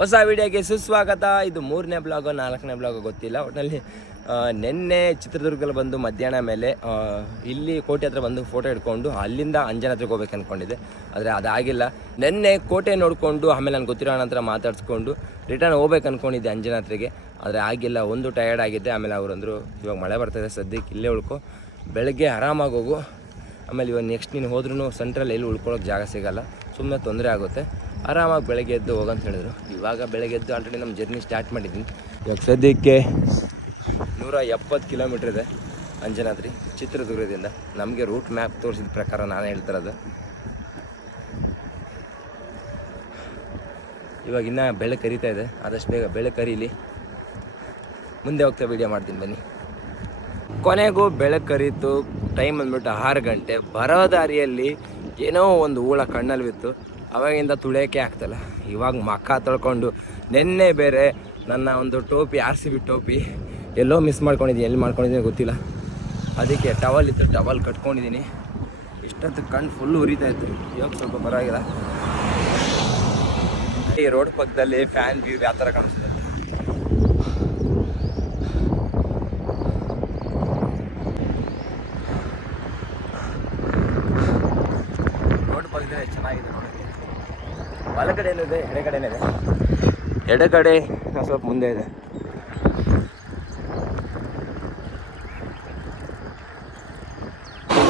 ಹೊಸ ವಿಡಿಯೋಗೆ ಸುಸ್ವಾಗತ. ಇದು ಮೂರನೇ ಬ್ಲಾಗೋ, ನಾಲ್ಕನೇ ಬ್ಲಾಗೋ ಗೊತ್ತಿಲ್ಲ. ಒಟ್ಟಿನಲ್ಲಿ ನಿನ್ನೆ ಚಿತ್ರದುರ್ಗದಲ್ಲಿ ಬಂದು ಮಧ್ಯಾಹ್ನ ಮೇಲೆ ಇಲ್ಲಿ ಕೋಟೆ ಹತ್ರ ಬಂದು ಫೋಟೋ ಹಿಡ್ಕೊಂಡು ಅಲ್ಲಿಂದ ಅಂಜನಾದ್ರಿಗೆ ಹೋಗ್ಬೇಕು ಅಂದ್ಕೊಂಡಿದ್ದೆ ಆದರೆ ಅದಾಗಿಲ್ಲ. ನಿನ್ನೆ ಕೋಟೆ ನೋಡಿಕೊಂಡು, ಆಮೇಲೆ ನನಗೆ ಗೊತ್ತಿರೋ ನಂತರ ಮಾತಾಡಿಸ್ಕೊಂಡು ರಿಟರ್ನ್ ಹೋಗ್ಬೇಕು ಅಂದ್ಕೊಂಡಿದ್ದೆ ಅಂಜನಾದ್ರಿಗೆ ಆದರೆ ಆಗಿಲ್ಲ, ಒಂದು ಟಯರ್ಡ್ ಆಗಿದ್ದೆ. ಆಮೇಲೆ ಅವರು ಅಂದರು ಇವಾಗ ಮಳೆ ಬರ್ತಾಯಿದೆ ಸದ್ಯಕ್ಕೆ ಇಲ್ಲೇ ಉಳ್ಕೊ. ಬೆಳಗ್ಗೆ ಆರಾಮಾಗಿ ಹೋಗು. ಆಮೇಲೆ ಇವಾಗ ನೆಕ್ಸ್ಟ್ ನೀನು ಹೋದ್ರೂ ಸೆಂಟ್ರಲ್ಲಿ ಎಲ್ಲಿ ಉಳ್ಕೊಳ್ಳೋಕೆ ಜಾಗ ಸಿಗಲ್ಲ. ಸುಮ್ಮನೆ ತೊಂದರೆ ಆಗುತ್ತೆ. ಆರಾಮಾಗಿ ಬೆಳಗ್ಗೆ ಎದ್ದು ಹೋಗಂತ ಹೇಳಿದ್ರು. ಇವಾಗ ಬೆಳಗ್ಗೆ ಎದ್ದು ಆಲ್ರೆಡಿ ನಮ್ಮ ಜರ್ನಿ ಸ್ಟಾರ್ಟ್ ಮಾಡಿದ್ದೀನಿ. ಇವಾಗ ಸದ್ಯಕ್ಕೆ ನೂರ ಎಪ್ಪತ್ತು ಕಿಲೋಮೀಟ್ರ್ ಇದೆ ಅಂಜನಾದ್ರಿ, ಚಿತ್ರದುರ್ಗದಿಂದ. ನಮಗೆ ರೂಟ್ ಮ್ಯಾಪ್ ತೋರಿಸಿದ ಪ್ರಕಾರ ನಾನು ಹೇಳ್ತಿರೋದು ಇವಾಗ ಇನ್ನೂ ಬೆಳೆ ಕರೀತಾ ಇದೆ. ಆದಷ್ಟು ಬೇಗ ಬೆಳೆ ಕರೀಲಿ. ಮುಂದೆ ಹೋಗ್ತಾ ವಿಡಿಯೋ ಮಾಡ್ತೀನಿ ಬನ್ನಿ. ಕೊನೆಗೂ ಬೆಳೆ ಕರೀತು. ಟೈಮ್ ಅಂದ್ಬಿಟ್ಟು ಆರು ಗಂಟೆ. ಬರೋ ದಾರಿಯಲ್ಲಿ ಏನೋ ಒಂದು ಹೂಳ ಕಣ್ಣಲ್ಲಿ ಬಿತ್ತು ಅವಾಗಿಂದ ತುಳಿಯೋಕೆ ಆಗ್ತಲ್ಲ. ಇವಾಗ ಮಕ್ಕ ತೊಳ್ಕೊಂಡು ನಿನ್ನೆ ಬೇರೆ ನನ್ನ ಒಂದು ಟೋಪಿ, ಆರ್ ಸಿ ಬಿ ಟೋಪಿ ಎಲ್ಲೋ ಮಿಸ್ ಮಾಡ್ಕೊಂಡಿದ್ದೀನಿ. ಎಲ್ಲಿ ಮಾಡ್ಕೊಂಡಿದ್ದೀನಿ ಗೊತ್ತಿಲ್ಲ. ಅದಕ್ಕೆ ಟವಲ್ ಇತ್ತು ಟವಲ್ ಕಟ್ಕೊಂಡಿದ್ದೀನಿ. ಇಷ್ಟೊತ್ತು ಕಣ್ಣು ಫುಲ್ ಉರಿತಾ ಇತ್ತು. ಇವಾಗ ಸ್ವಲ್ಪ ಪರವಾಗಿಲ್ಲ. ಈ ರೋಡ್ ಪಕ್ಕದಲ್ಲಿ ಫ್ಯಾನ್ ವ್ಯೂ ಯಾವ ಥರ ಕಾಣಿಸ್ತದೆ ರೋಡ್ ಪಕ್ಕದಲ್ಲಿ ಚೆನ್ನಾಗಿದೆ ನೋಡಿ ಬಲಗಡೆ ಏನಿದೆ ಎಡಗಡೆನೇ ಇದೆ. ಎಡಗಡೆ ಸ್ವಲ್ಪ ಮುಂದೆ ಇದೆ.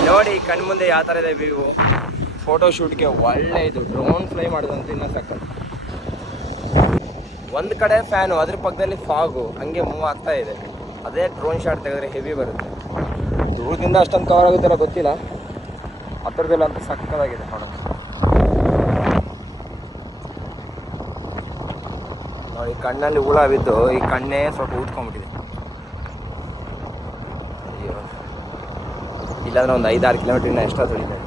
ನೋಡಿ ಕಣ್ ಮುಂದೆ ಯಾವ ಥರ ಇದೆ ವ್ಯೂ ಫೋಟೋ ಶೂಟ್ಗೆ ಒಳ್ಳೆ ಇದು. ಡ್ರೋನ್ ಫ್ಲೈ ಮಾಡೋದಂತ ಇನ್ನೂ ಸಕ್ಕತ್ತ ಒಂದು ಕಡೆ ಫ್ಯಾನು ಅದ್ರ ಪಕ್ಕದಲ್ಲಿ ಫಾಗು ಹಂಗೆ ಮೂವ್ ಆಗ್ತಾ ಇದೆ. ಅದೇ ಡ್ರೋನ್ ಶಾಟ್ ತೆಗೆದ್ರೆ ಹೆವಿ ಬರುತ್ತೆ. ದೂರದಿಂದ ಅಷ್ಟೊಂದು ಕವರ್ ಆಗುತ್ತಿಲ್ಲ ಗೊತ್ತಿಲ್ಲ. ಹತ್ರದಲ್ಲ ಅಂತ ಸಕ್ಕದಾಗಿದೆ ನೋಡೋಣ ನೋಡಿ ಕಣ್ಣಲ್ಲಿ ಹುಳ ಬಿದ್ದು ಈ ಕಣ್ಣೇ ಸ್ವಲ್ಪ ಊದ್ಕೊಂಡ್ಬಿಟ್ಟಿದೆ. ಅಯ್ಯೋ. ಇಲ್ಲಾಂದ್ರೆ ಒಂದು ಐದಾರು ಕಿಲೋಮೀಟ್ರಿನ ಎಷ್ಟೋ ತುಳಿದೆ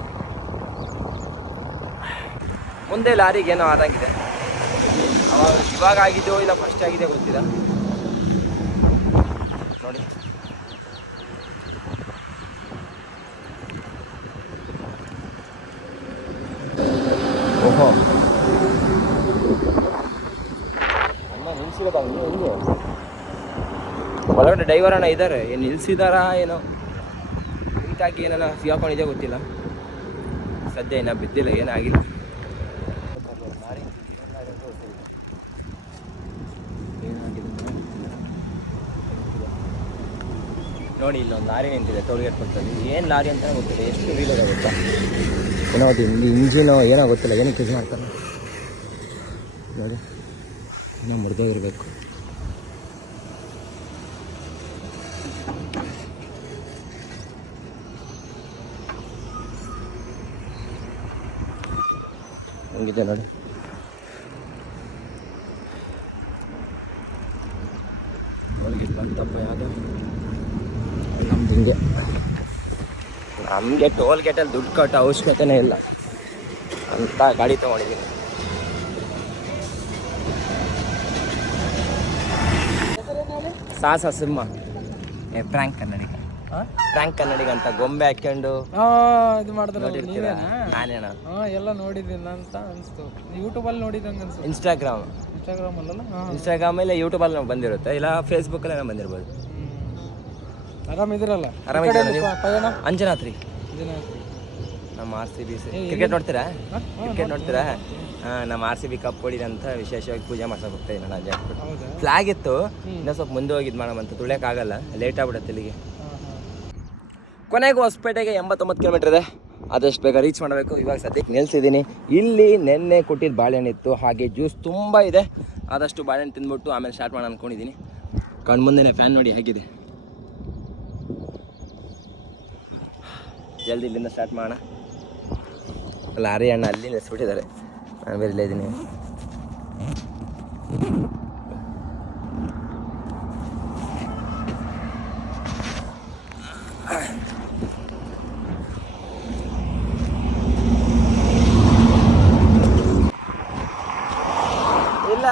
ಮುಂದೆ ಲಾರಿಗೆ ಏನೋ ಆದಂಗಿದೆ. ಅವಾಗ ಇವಾಗ ಆಗಿದೆಯೋ ಇಲ್ಲ ಫಸ್ಟ್ ಆಗಿದೆ ಗೊತ್ತಿಲ್ಲ. ನೋಡಿ ಓಹೋ ಅಣ್ಣ ನಿಲ್ಸಿರೋದ ಹೆಂಗೆ ಡ್ರೈವರ್ ಅಣ್ಣ ಇದ್ದಾರೆ. ಏನು ನಿಲ್ಸಿದಾರಾ ಏನೋ? ನೀಟಾಗಿ ಏನಾರ ಸಿಗಾಕೊಂಡಿದೆಯೋ ಗೊತ್ತಿಲ್ಲ. ಸದ್ಯ ಇನ್ನೂ ಬಿದ್ದಿಲ್ಲ, ಏನಾಗಿಲ್ಲ. ನೋಡಿ, ಇಲ್ಲೊಂದು ಲಾರಿ ನಿಂತಿದೆ ಟೋಲ್ಗೇಟ್ ಪಕ್ಕದಲ್ಲಿ. ಏನು ಲಾರಿ ಅಂತ ಗೊತ್ತಿಲ್ಲ, ಎಷ್ಟು ವೀಲ್ ಇದೆ ಗೊತ್ತಾ? ಏನೋ ಅದು ಇಂಜಿನೋ ಏನೋ ಗೊತ್ತಿಲ್ಲ, ಏನಕ್ಕೆ ಯೂಸ್ ಮಾಡ್ತಾರೆ? ನೋಡಿ, ಇನ್ನೂ ಮುರಿದೋಗಿರ್ಬೇಕು ಹಂಗಿದೆ ನೋಡಿ ಟೋಲ್ಗೇಟ್ ಬಂತಪ್ಪ ಯಾವುದು ನಮ್ದು ಹಿಂಗೆ ನಮಗೆ ಟೋಲ್ ಗೇಟಲ್ಲಿ ದುಡ್ಡು ಕಟ್ಟೋ ಅವಶ್ಯಕತೆನೇ ಇಲ್ಲ ಅಂತ ಗಾಡಿ ತೊಗೊಂಡಿದ್ದೀನಿ ಸಾಹಸ ಸಿಂಹ ಏ ಪ್ರ್ಯಾಂಕ್ ಕನ್ನಡಿಗ ಪ್ರ್ಯಾಂಕ್ ಕನ್ನಡಿಗ ಅಂತ ಗೊಂಬೆ ಹಾಕೊಂಡು ಆ, ಇದು ಮಾಡಿದ್ರೆ ನೋಡಿರ್ತೀರ? ನಾನೇನ? ಹಾ ಎಲ್ಲ ನೋಡಿದ್ದೀನಿ ಅಂತ ಅನ್ಸ್ತು. ಯೂಟ್ಯೂಬ್ ಅಲ್ಲಿ ನೋಡಿದಂಗ ಅನ್ಸ್ತು ಇನ್ಸ್ಟಾಗ್ರಾಮ್ ಇನ್ಸ್ಟಾಗ್ರಾಮ್ ಅಲ್ಲಲ್ಲ? ಹಾ ಇನ್ಸ್ಟಾಗ್ರಾಮ್ ಇಲ್ಲ ಯೂಟ್ಯೂಬಲ್ಲಿ ನಮ್ಗೆ ಬಂದಿರುತ್ತೆ. ಇಲ್ಲ ಫೇಸ್ಬುಕ್ ಅಲ್ಲಿ ಬಂದಿರ್ಬೋದು. ಹ್ಮ್. ಆರಾಮಿದಿರಲ್ಲ ಆರಾಮಿದ್ದೀರಾ ಈ ಕಡೆ ನೀವು? ಪಯಣ? ಅಂಜನಾತ್ರಿ. ದಿನ ನಮ್ಮ ಆರ್ ಸಿ ಬಿ ಕ್ರಿಕೆಟ್ ನೋಡ್ತೀರಾ? ಕ್ರಿಕೆಟ್ ನೋಡ್ತೀರಾ? ಹಾಂ ನಮ್ಮ ಆರ್ ಸಿ ಬಿ ಕಪ್ ಹೊಡಿದಂತ ವಿಶೇಷವಾಗಿ ಪೂಜೆ ಮಾಡ್ಸೋಕೆ ಹೋಗ್ತಾ ಇದ್ದೀನಿ ನಾನು ಹೌದಾ? ಫ್ಲಾಗ್ ಇತ್ತು. ಇನ್ನೂ ಸ್ವಲ್ಪ ಮುಂದೆ ಹೋಗಿದ್ದು ಮಾಡೋಣಂತ ತುಳಿಯೋಕ್ಕಾಗಲ್ಲ ಲೇಟ್ ಆಗ್ಬಿಡುತ್ತೆ ಇಲ್ಲಿಗೆ. ಕೊನೆಗೂ ಹೊಸಪೇಟೆಗೆ ಎಂಬತ್ತೊಂಬತ್ತು ಕಿಲೋಮೀಟರ್ ಇದೆ. ಆದಷ್ಟು ಬೇಗ ರೀಚ್ ಮಾಡಬೇಕು. ಇವಾಗ ಸದ್ಯಕ್ಕೆ ನಿಲ್ಸಿದ್ದೀನಿ. ಇಲ್ಲಿ ನೆನ್ನೆ ಕೊಟ್ಟಿದ್ದು ಬಾಳೆಹಣ್ಣಿತ್ತು ಹಾಗೆ ಜ್ಯೂಸ್ ತುಂಬ ಇದೆ. ಆದಷ್ಟು ಬಾಳೆಹಣ್ಣು ತಿಂದ್ಬಿಟ್ಟು ಆಮೇಲೆ ಸ್ಟಾರ್ಟ್ ಮಾಡೋಣ ಅಂದ್ಕೊಂಡಿದ್ದೀನಿ ಕಣ್ಮುಂದೆನೇ ಫ್ಯಾನ್ ನೋಡಿ ಹೇಗಿದೆ. ಜಲ್ದಿ ಇಲ್ಲಿಂದ ಸ್ಟಾರ್ಟ್ ಮಾಡೋಣ. ಲಾರಿ ಅಣ್ಣ ಅಲ್ಲಿ ನಿಲ್ಲಿಸ್ಬಿಟ್ಟಿದ್ದಾರೆ ನಾನು ಬೇರೆ ಇಲ್ಲೇ ಇದ್ದೀನಿ.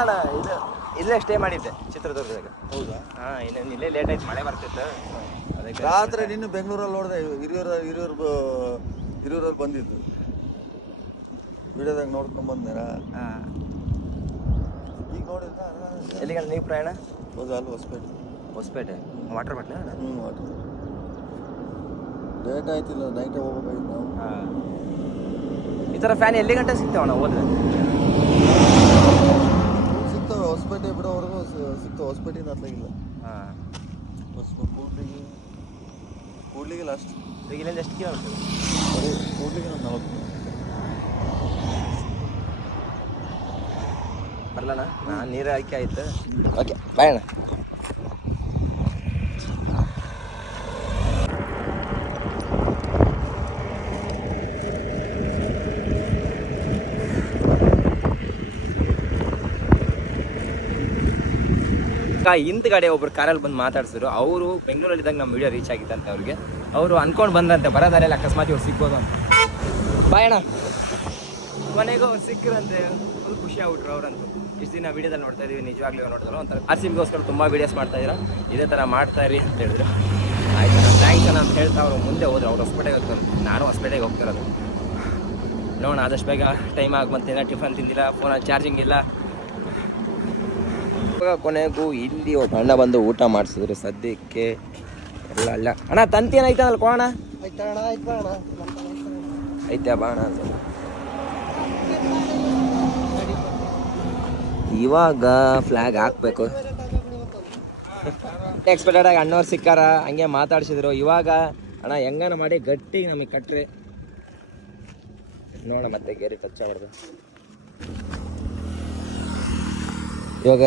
ಅಣ್ಣ ಇದು ಇಲ್ಲೇ ಸ್ಟೇ ಮಾಡಿದ್ದೆ ಚಿತ್ರದುರ್ಗದಾಗ. ಹೌದಾ ಹಾಂ ಇಲ್ಲೇ ಲೇಟ್ ಆಯ್ತು ಮಳೆ ಬರ್ತಿತ್ತು. ಅದಕ್ಕೆ ರಾತ್ರಿ ನಿನ್ನ ಬೆಂಗಳೂರಲ್ಲಿ ನೋಡಿದೆ ಹಿರಿಯೂರ ಹಿರಿಯೂರು ಹಿರಿಯೂರಲ್ಲಿ ಬಂದಿದ್ದು. ವಿಡಿಯೋದಾಗ ನೋಡ್ಕೊಂಡ್ ಬಂದೇನ ಹಾಂ. ಈಗ ನೋಡಿದ ಎಲ್ಲಿಗೆ ನೀವು ಪ್ರಯಾಣ? ಹೌದು ಅಲ್ಲಿ ಹೊಸಪೇಟೆ. ಹೊಸಪೇಟೆ. ವಾಟರ್ ಬಾಟ್ಲ ಹ್ಞೂ ವಾಟರ್ ಲೇಟ್ ಆಯ್ತಿಲ್ಲ ನೈಟೇ ಹೋಗ್ಬೇಕಾಗಿತ್ತು ನಾವು. ಹಾಂ. ಈ ಥರ ಫ್ಯಾನ್ ಎಲ್ಲಿ ಗಂಟೆ ಸಿಗ್ತಾವಣ್ಣ ಹೋದ್ರೆ? ಹೊಸಪೇಟೆ ಬಿಡೋವರೆಗೂ ಸಿಕ್ತು. ಹೊಸಪೇಟೆಯಿಂದ ಹತ್ತಲಾಗಿಲ್ಲ ಹಾಂ. ಕೂಡ್ಲಿಗೆ ಕೂಡ್ಲಿಗೆ ಲಾಸ್ಟ್ ಈಗ ಇಲ್ಲಿಂದ ಎಷ್ಟು ಕಿಲೋಮೀಟರ್ ಬರೀ ಕೂಡ್ಲಿಗೆ ಒಂದು ನಲವತ್ತು ಬರಲಣ್ಣ? ನಾನು ನೀರು ಹಾಕಿ ಆಯ್ತು. ಓಕೆ ಬಾಯ್ ಹಿಂದ್ಗಡೆ ಒಬ್ರು ಕಾರಲ್ಲಿ ಬಂದು ಮಾತಾಡ್ಸಿದ್ರು. ಅವರು ಬೆಂಗಳೂರಲ್ಲಿ ಇದ್ದಾಗ ನಮ್ಮ ವಿಡಿಯೋ ರೀಚ್ ಆಗಿತ್ತಂತೆ ಅವ್ರಿಗೆ. ಅವರು ಅನ್ಕೊಂಡು ಬಂದ್ರಂತೆ ಬರೋದಾರೆಲ್ಲ ಅಕಸ್ಮಾತ್ ಇವ್ರು ಸಿಕ್ಬೋದು ಅಂತ. ಬಾಯಣ ಮನೆಗೂ ಅವ್ರು ಸಿಕ್ಕರಂತೆ. ಫುಲ್ ಖುಷಿ ಆಗ್ಬಿಟ್ರು ಅವ್ರಂತೂ. ಇಷ್ಟು ದಿನ ವಿಡಿಯೋದಲ್ಲಿ ನೋಡ್ತಾ ಇದೀವಿ, ನಿಜವಾಗ್ಲೂ ನೋಡ್ತಾರೆ ಒಂಥರ ಬಿಗೋಸ್ಕರ ತುಂಬ ವೀಡಿಯೋಸ್ ಮಾಡ್ತಾ ಇದ್ದೀರಾ? ಇದೇ ಥರ ಮಾಡ್ತಾ ಇರಿ ಅಂತ ಹೇಳಿದ್ರು. ಆಯ್ತು ಥ್ಯಾಂಕ್ಸ್ ಅಣ್ಣ ಅಂತ ಹೇಳ್ತಾ ಅವ್ರು ಮುಂದೆ ಹೋದ್ರು. ಅವ್ರು ಹೊಸ್ಪೇಟೆಗೆ ಹೋಗ್ತಾರೆ. ನಾನು ಹೊಸಪೇಟೆಗೆ ಹೋಗ್ತಿರೋದು ನೋಡೋಣ, ಆದಷ್ಟು ಬೇಗ ಟೈಮ್ ಆಗಿ ಬಂತಿಲ್ಲ ಟಿಫನ್ ತಿಂದಿಲ್ಲ ಫೋನಲ್ಲಿ ಚಾರ್ಜಿಂಗ್ ಇಲ್ಲ. ಇವಾಗ ಕೊನೆಗೂ ಇಲ್ಲಿ ಒಬ್ಬ ಅಣ್ಣ ಬಂದು ಊಟ ಮಾಡಿಸಿದ್ರು ಸದ್ಯಕ್ಕೆ. ಎಲ್ಲ ಅಲ್ಲ ಅಣ್ಣ ತಂತಿ ಏನಾಯ್ತಲ್ಲ ಕೋಣ ಐತೆ ಬಾಣ ಅಂತ ಇವಾಗ ಫ್ಲಾಗ್ ಹಾಕ್ಬೇಕು. ಎಕ್ಸ್ಪೆಕ್ಟೆಡ್ ಆಗಿ ಅಣ್ಣವ್ರು ಸಿಕ್ಕಾರ ಹಂಗೆ ಮಾತಾಡ್ಸಿದ್ರು. ಇವಾಗ ಅಣ್ಣ ಹೆಂಗನ ಮಾಡಿ ಗಟ್ಟಿ ನಮಗೆ ಕಟ್ರಿ. ನೋಡ ಮತ್ತೆ ಗೇರಿ ಟಚ್ ಆಗ್ಬಾರ್ದು. ಇವಾಗ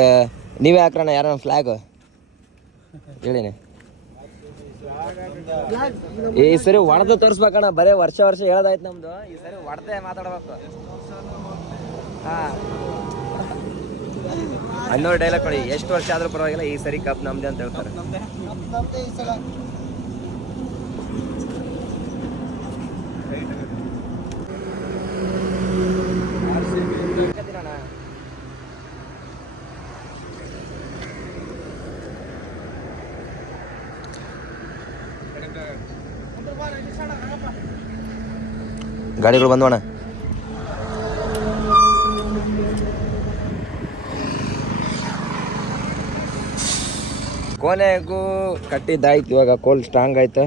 ನೀವೇ ಹಾಕ್ರಣ, ಯಾರ ಫ್ಲಾಗ್ ಹೇಳಿನಿ. ಈ ಸರಿ ಒಡೆದು ತೋರಿಸ್ಬೇಕಣ್ಣ, ಬರೇ ವರ್ಷ ವರ್ಷ ಹೇಳೋದಾಯ್ತು ನಮ್ದು. ಈ ಸರಿ ಹೊಡೆದೇ ಮಾತಾಡ್ಬೇಕು. ಹಾ. ಹನ್ನೊಂದು ಡೈಲಾಗ್ ಕೊಡಿ, ಎಷ್ಟು ವರ್ಷ ಆದ್ರೂ ಪರವಾಗಿಲ್ಲ, ಈ ಸರಿ ಕಪ್ ನಮ್ದೆ ಅಂತ ಹೇಳ್ತಾರೆ. ಗಾಡಿಗಳು ಬಂದವಣ ಕೊನೆಗೂ ಕಟ್ಟಿದ್ದಾಯ್ತು, ಇವಾಗ ಕೋಲ್ ಸ್ಟ್ರಾಂಗ್ ಆಯ್ತು.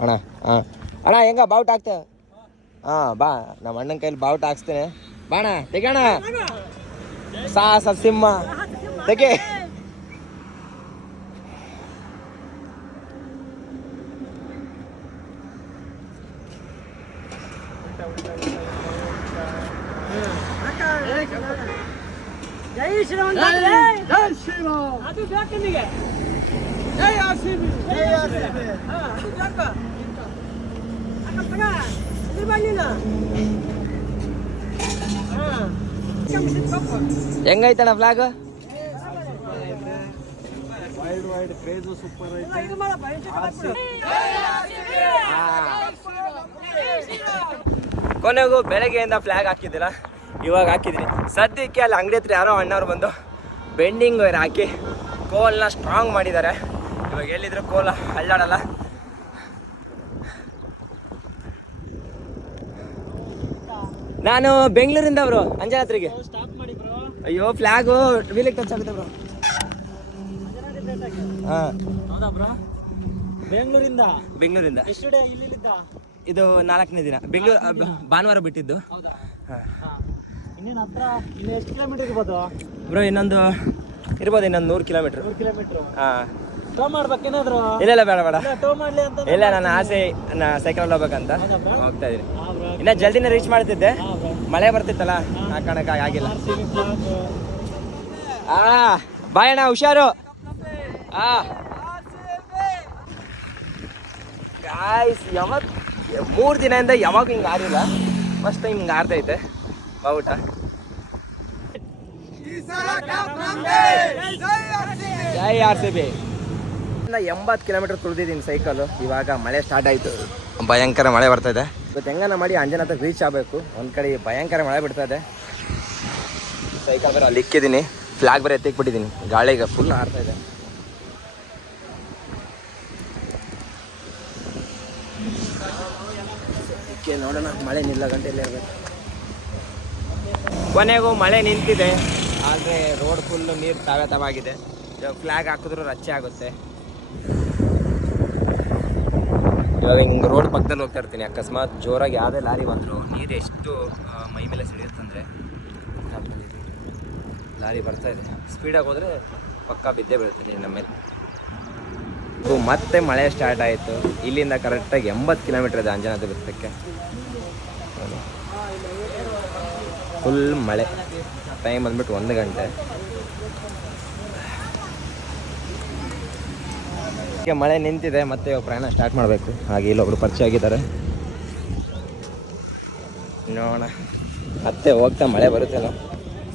ಅಣ್ಣ ಹಾಂ ಅಣ್ಣ, ಹೆಂಗ ಬಾವುಟ ಹಾಕ್ತ ಹಾಂ ಬಾ, ನಮ್ಮ ಅಣ್ಣನ ಕೈಲಿ ಬಾವುಟ ಹಾಕ್ಸ್ತೇನೆ. ಬಾಣ ತೆಗೋಣ ಸಾಹಸ ಸಿಂಹ. ತೆಗೆ ಜೈ ಶ್ರೀರಾಮ್ ಜೈ ಶ್ರೀರಾಮ್ ಅದು ಬೇಕು ನಿಮಗೆ ಜೈ ಆರ್ ಸಿ ಬಿ ಜೈ ಆರ್ ಸಿ ಬಿ ಅದು ಬೇಕು ಫ್ಲಾಗ್ ಕೊನೆಗೂ ಬೆಳಗ್ಗೆಯಿಂದ ಫ್ಲಾಗ್ ಹಾಕಿದ್ದಿಲ್ಲ ಇವಾಗ ಹಾಕಿದ್ದೀನಿ. ಸದ್ಯಕ್ಕೆ ಅಲ್ಲಿ ಅಂಗಡಿ ಹತ್ರ ಯಾರೋ ಅಣ್ಣವ್ರು ಬಂದು ಬೆಂಡಿಂಗ್ ವೈರ್ ಹಾಕಿ ಕೋಲ್ನ ಸ್ಟ್ರಾಂಗ್ ಮಾಡಿದ್ದಾರೆ. ಇವಾಗ ಎಲ್ಲಿದ್ರು ಕೋಲ ಅಲ್ಲಾಡಲ್ಲ. ನಾನು ಬೆಂಗಳೂರಿಂದ ಅವರು ಅಂಜನಾತ್ರಿಗೆ ಅಯ್ಯೋ ಫ್ಲಾಗು ವೀಲಿಗೆ ಟಚ್ ಆಗುತ್ತೆ ಬ್ರೋ. ಹಾಂ. ಹೌದಾ ಬ್ರೋ? ಬೆಂಗಳೂರಿಂದ? ಬೆಂಗಳೂರಿಂದ. ಎಷ್ಟು ಡೇ ಇಲ್ಲಿದ್ದ ಇದು ನಾಲ್ಕನೇ ದಿನ. ಬೆಂಗಳೂರು ಭಾನುವಾರ ಬಿಟ್ಟಿದ್ದು. ಇನ್ನೇನು ಹತ್ರ ಎಷ್ಟು ಕಿಲೋಮೀಟರ್ ಇರ್ಬೋದು ಬ್ರೋ ಇನ್ನೊಂದು ಇರ್ಬೋದು ಇನ್ನೊಂದು ನೂರು ಕಿಲೋಮೀಟ್ರ್. ನೂರು ಕಿಲೋಮೀಟ್ರು. ಹಾಂ. ಟೋ ಮಾಡ್ಬೇಕೇನಾದ್ರು ಇಲ್ಲ ಇಲ್ಲ ಬೇಡ ಬೇಡ. ಇಲ್ಲ ಟೋ ಮಾಡ್ಲಿ ಅಂತ ಇಲ್ಲ ನನ್ನ ಆಸೆ ನಾ ಸೈಕಲ್ ಹೋಗ್ಬೇಕಂತ. ಹೋಗ್ತಾ ಬ್ರೋ. ಇನ್ನ ಜಲ್ದಿನೇ ರೀಚ್ ಮಾಡ್ತಿದ್ದೆ. ಮಳೆ ಬರ್ತಿತ್ತಲ್ಲ ಆ ಕಾರಣಕ್ಕೆ ಆಗಿಲ್ಲ. ಆ ಬಾಯ್ ಅಣ್ಣ ಹುಷಾರು. ಆ. ಗಾಯ್ಸ್ ಯಾವಾಗ ಮೂರು ದಿನದಿಂದ ಯಾವಾಗ ಹಿಂಗೆ ಆರಿಲ್ಲ. ಫಸ್ಟ್ ಟೈಮ್ ಹಿಂಗೆ ಆರ್ತೈತೆ ಬಾವುಟ. ಜೈ ಆರ್ ಸಿ ಬಿ. ಎಂಬತ್ತು ಕಿಲೋಮೀಟರ್ ತುಳಿದಿದ್ದೀನಿ ಸೈಕಲ್. ಇವಾಗ ಮಳೆ ಸ್ಟಾರ್ಟ್ ಆಯ್ತು. ಭಯಂಕರ ಮಳೆ ಬರ್ತಾ ಇದೆ. ಇವತ್ತು ಹೆಂಗನ ಮಾಡಿ ಅಂಜನಾಥ ರೀಚ್ ಆಗಬೇಕು. ಒಂದು ಕಡೆ ಭಯಂಕರ ಮಳೆ ಬಿಡ್ತಾ ಇದೆ. ಸೈಕಲ್ ಬೇರೆ ಅಲ್ಲಿ ಇಕ್ಕಿದ್ದೀನಿ. ಫ್ಲಾಗ್ ಬೇರೆ ಎತ್ತಿಕ್ಬಿಟ್ಟಿದ್ದೀನಿ. ಗಾಳಿಗೆ ಫುಲ್ ಆಡ್ತಾ ಇದೆ. ನೋಡೋಣ ಮಳೆ ನಿಲ್ಲ ಗಂಟೆ ಇಲ್ಲೇ ಇರಬೇಕು. ಕೊನೆಗೂ ಮಳೆ ನಿಂತಿದೆ. ಆದರೆ ರೋಡ್ ಫುಲ್ಲು ನೀರು ತಾವೇ ತಾವಾಗಿದೆ. ಫ್ಲ್ಯಾಗ್ ಹಾಕಿದ್ರು ರಚ್ಚೆ ಆಗುತ್ತೆ. ಇವಾಗ ಹಿಂಗೆ ರೋಡ್ ಪಕ್ಕದಲ್ಲಿ ಹೋಗ್ತಾ ಇರ್ತೀನಿ. ಅಕಸ್ಮಾತ್ ಜೋರಾಗಿ ಯಾವುದೇ ಲಾರಿ ಬಂದರು ನೀರು ಎಷ್ಟು ಮೈ ಮೇಲೆ ಸಿಡಿಯುತ್ತಂದರೆ ಲಾರಿ ಬರ್ತಾ ಇದೆ. ಸ್ಪೀಡಾಗಿ ಹೋದರೆ ಪಕ್ಕ ಬಿದ್ದೇ ಬೀಳ್ತೀನಿ ನಮ್ಮ ಮೇಲೆ. ಮತ್ತೆ ಮಳೆ ಸ್ಟಾರ್ಟ್ ಆಯಿತು. ಇಲ್ಲಿಂದ ಕರೆಕ್ಟಾಗಿ ಎಂಬತ್ತು ಕಿಲೋಮೀಟರ್ ಇದೆ ಅಂಜನಾದ ವೃತ್ತಕ್ಕೆ. ಫುಲ್ ಮಳೆ. ಟೈಮ್ ಬಂದ್ಬಿಟ್ಟು ಒಂದು ಗಂಟೆ. ಈಗ ಮಳೆ ನಿಂತಿದೆ, ಮತ್ತೆ ಇವಾಗ ಪ್ರಯಾಣ ಸ್ಟಾರ್ಟ್ ಮಾಡಬೇಕು. ಹಾಗೆ ಇಲ್ಲೊಬ್ರು ಪರಿಚಯ ಆಗಿದ್ದಾರೆ. ನೋಡೋಣ. ಮತ್ತೆ ಹೋಗ್ತಾ ಮಳೆ ಬರುತ್ತಲ್ಲ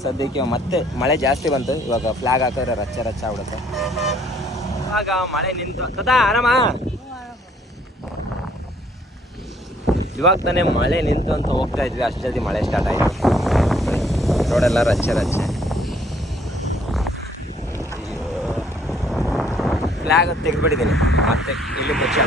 ಸದ್ಯಕ್ಕೆ ಮತ್ತೆ ಮಳೆ ಜಾಸ್ತಿ ಬಂತು. ಇವಾಗ ಫ್ಲಾಗ್ ಹಾಕಿದ್ರೆ ರಚ್ಚ ರಚ್ಚ ಆಗ್ಬಿಡುತ್ತೆ. ಆಗ ಮಳೆ ನಿಂತು ಆರಾಮ? ಇವಾಗ ತಾನೇ ಮಳೆ ನಿಂತು ಅಂತ ಹೋಗ್ತಾ ಇದ್ವಿ. ಅಷ್ಟು ಜಲ್ದಿ ಮಳೆ ಸ್ಟಾರ್ಟ್ ಆಯ್ತು. ರೋಡೆಲ್ಲ ರಚ್ಚೆ ರಚ್ಚೆ ಫ್ಲಾಗ್ ತೆಗೆದ್ಬಿಟ್ಟಿದ್ದೀನಿ. ಮತ್ತೆ ಇಲ್ಲಿ ಮುಚ್ಚ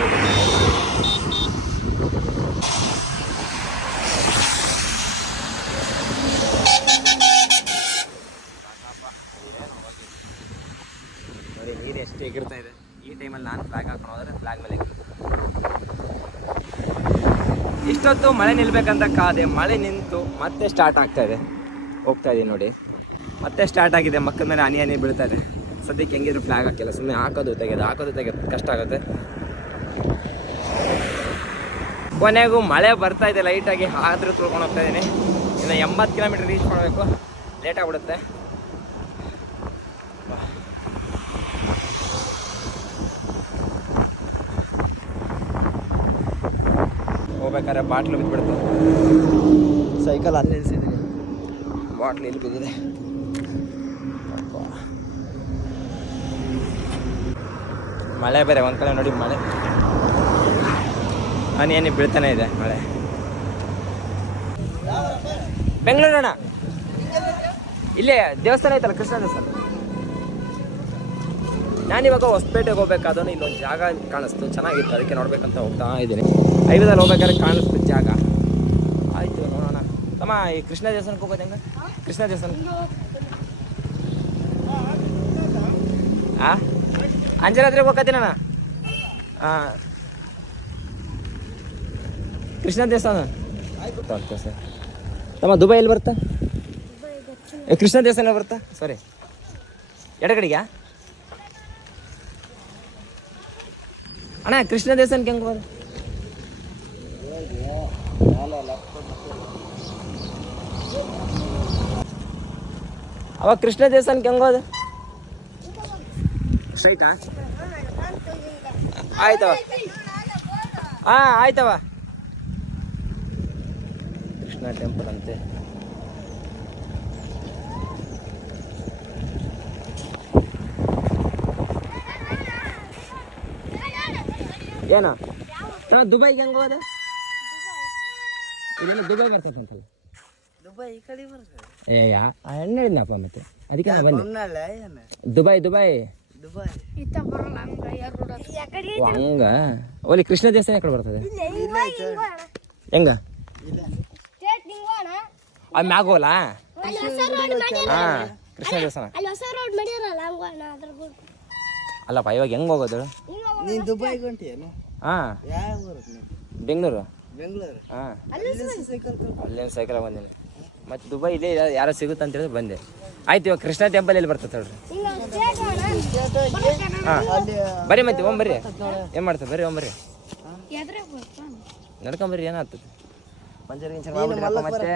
ನೋಡಿ, ನೀರು ಎಷ್ಟು ಎಗಿರ್ತಾ ಇದೆ. ಈ ಟೈಮಲ್ಲಿ ನಾನು ಫ್ಲಾಗ್ ಹಾಕೊಂಡು ಹೋದ್ರೆ ಫ್ಲಾಗ್ ಮೇಲೆ. ಇಷ್ಟೊತ್ತು ಮಳೆ ನಿಲ್ಬೇಕಂತ ಕಾದೆ ಮಳೆ ನಿಂತು ಮತ್ತೆ ಸ್ಟಾರ್ಟ್ ಆಗ್ತಾ ಇದೆ. ಹೋಗ್ತಾ ಇದೀನಿ ನೋಡಿ. ಮತ್ತೆ ಸ್ಟಾರ್ಟ್ ಆಗಿದೆ, ಮಕ್ಕಳ ಮೇಲೆ ಹನಿ ಹನಿ ಬೀಳ್ತಾ ಇದೆ ಸದ್ಯಕ್ಕೆ ಹೆಂಗಿದ್ರು ಫ್ಲಾಗ್ ಹಾಕಿಲ್ಲ ಸುಮ್ಮನೆ ಹಾಕೋದು, ತೆಗೆದು ಹಾಕೋದು, ತೆಗೆದು, ಕಷ್ಟ ಆಗುತ್ತೆ. ಕೊನೆಗೂ ಮಳೆ ಬರ್ತಾ ಇದೆ ಲೈಟಾಗಿ ಆದರೂ ತುಳ್ಕೊಂಡು ಹೋಗ್ತಾ ಇದ್ದೀನಿ ಇನ್ನು ಎಂಬತ್ತು ಕಿಲೋಮೀಟರ್ ರೀಚ್ ಮಾಡಬೇಕು. ಲೇಟ್ ಆಗ್ಬಿಡುತ್ತೆ. ಹೋಗ್ಬೇಕಾದ್ರೆ ಬಾಟ್ಲು ಬಿದ್ದುಬಿಡುತ್ತೆ ಸೈಕಲ್ ಅಲ್ಲಿ ಬಾಟ್ಲು ಇಲ್ಲಿ ಬಿದ್ದಿದೆ. ಮಳೆ ಬೇರೆ, ಒಂದು ಕಡೆ ನೋಡಿ ಮಳೆ. ಹನಿ ಹನಿ ಬೀಳ್ತಾನೆ ಇದೆ ಮಳೆ. ಬೆಂಗಳೂರು ಅಣ್ಣ. ಇಲ್ಲೇ ದೇವಸ್ಥಾನ ಐತಲ್ಲ ಕೃಷ್ಣ ದೇವಸ್ಥಾನ? ನಾನಿವಾಗ ಹೊಸಪೇಟೆಗೆ ಹೋಗ್ಬೇಕಾದ್ರೆ ಇಲ್ಲೊಂದು ಜಾಗ ಕಾಣಿಸ್ತು, ಚೆನ್ನಾಗಿತ್ತು, ಅದಕ್ಕೆ ನೋಡ್ಬೇಕಂತ ಹೋಗ್ತಾ ಇದ್ದೀನಿ ಐವದಲ್ಲಿ ಹೋಗ್ಬೇಕಾದ್ರೆ ಕಾಣಿಸ್ತು ಜಾಗ. ಆಯಿತು, ನೋಡೋಣ. ತಮ್ಮ, ಈ ಕೃಷ್ಣ ದೇವಸ್ಥಾನಕ್ಕೆ ಹೋಗೋದು ಹೆಂಗ? ಕೃಷ್ಣ ದೇವಸ್ಥಾನ. ಆ? ಅಂಜನಾದ್ರಿಗೆ ನಾನು ಹಾಂ ಕೃಷ್ಣ ದೇವಸ್ಥಾನ. ಸರ್ ತಮ್ಮ ದುಬೈ ಎಲ್ಲಿ ಬರ್ತಾ ಕೃಷ್ಣ ದೇವಸ್ಥಾನ ಬರ್ತಾ ಸಾರಿ ಎಡಗಡೆಗೆ ಅಣ್ಣ, ಕೃಷ್ಣ ದೇವಸ್ಥಾನಕ್ಕೆ ಹೆಂಗ್ ಹೋಗೋದು ಅವಾಗ ಕೃಷ್ಣ ದೇವಸ್ಥಾನಕ್ಕೆ ಹೆಂಗೆ ಹೋದ ಸ್ಟ್ರೈಟಾ ಆಯ್ತವ ಹಾಂ ಆಯ್ತವ ಕೃಷ್ಣ ಟೆಂಪಲ್ ಅಂತೆ ಏನೋ ನಾವು ದುಬೈಗೆ ಹೆಂಗೆ ಹೋದ ಇದೇನು ದುಬೈ ಬರ್ತೈತಂತಲ್ಲ ದುಬೈ ಈ ಕಡೆ ಬರ್ತದೆ ಏ ಯಾ? ಹೇಳಿದ್ನಪ್ಪ ಮತ್ತೆ? ಅದಕ್ಕೆ ದುಬೈ ದುಬೈ. ಓ, ಹಂಗ? ಓಲಿ ಕೃಷ್ಣ ದೇವಸ್ಥಾನ ಯಾಕಡೆ ಬರ್ತದೆ. ಹೆಂಗ ಅಲ್ಲಿ ಮ್ಯಾಗ ಹೋಗಲ್ಲ? ಹಾ ಕೃಷ್ಣ ದೇವಸ್ಥಾನ. ಅಲ್ಲಿ ಹೊಸ ರೋಡ್ ಮಾಡಿರಲ್ಲ ಹಂಗೋಣ ಅದ್ರ ಬಿಟ್ಟು ಅಲ್ಲಪ್ಪ ಇವಾಗ ಹೆಂಗ್ ಹೋಗೋದು? ನೀನ್ ದುಬೈಗೆ ಹೊಂಟಿಯೇನು ಹಾ. ಯಾವ ಬರುತ್ತೆ ಬೆಂಗಳೂರು? ಬೆಂಗಳೂರು. ಹಾ. ಅಲ್ಲಿ ಸೈಕಲ್ ಅಲ್ಲೇನು ಸೈಕಲ್ ಬಂದಿನಿ. ಮತ್ತೆ ದುಬೈ ಇಲ್ಲೇ ಯಾರೋ ಸಿಗುತ್ತೆ ಅಂತ ಹೇಳಿದ್ರೆ ಬಂದೆ. ಆಯ್ತು ಇವಾಗ ಕೃಷ್ಣ ಟೆಂಪಲ್ ಎಲ್ಲಿ ಬರ್ತದೆ ನೋಡ್ರಿ? ಹಾಂ. ಬರ್ರಿ ಮತ್ತೆ ಓಂ ಬರ್ರಿ ಏನು ಮಾಡ್ತಾರೆ? ಬರ್ರಿ ಓಂ ಬರ್ರಿ ನಡ್ಕೊಂಬರ್ರಿ ಏನಾಗ್ತದೆ? ಗಿಂಚರ್ ಮತ್ತೆ.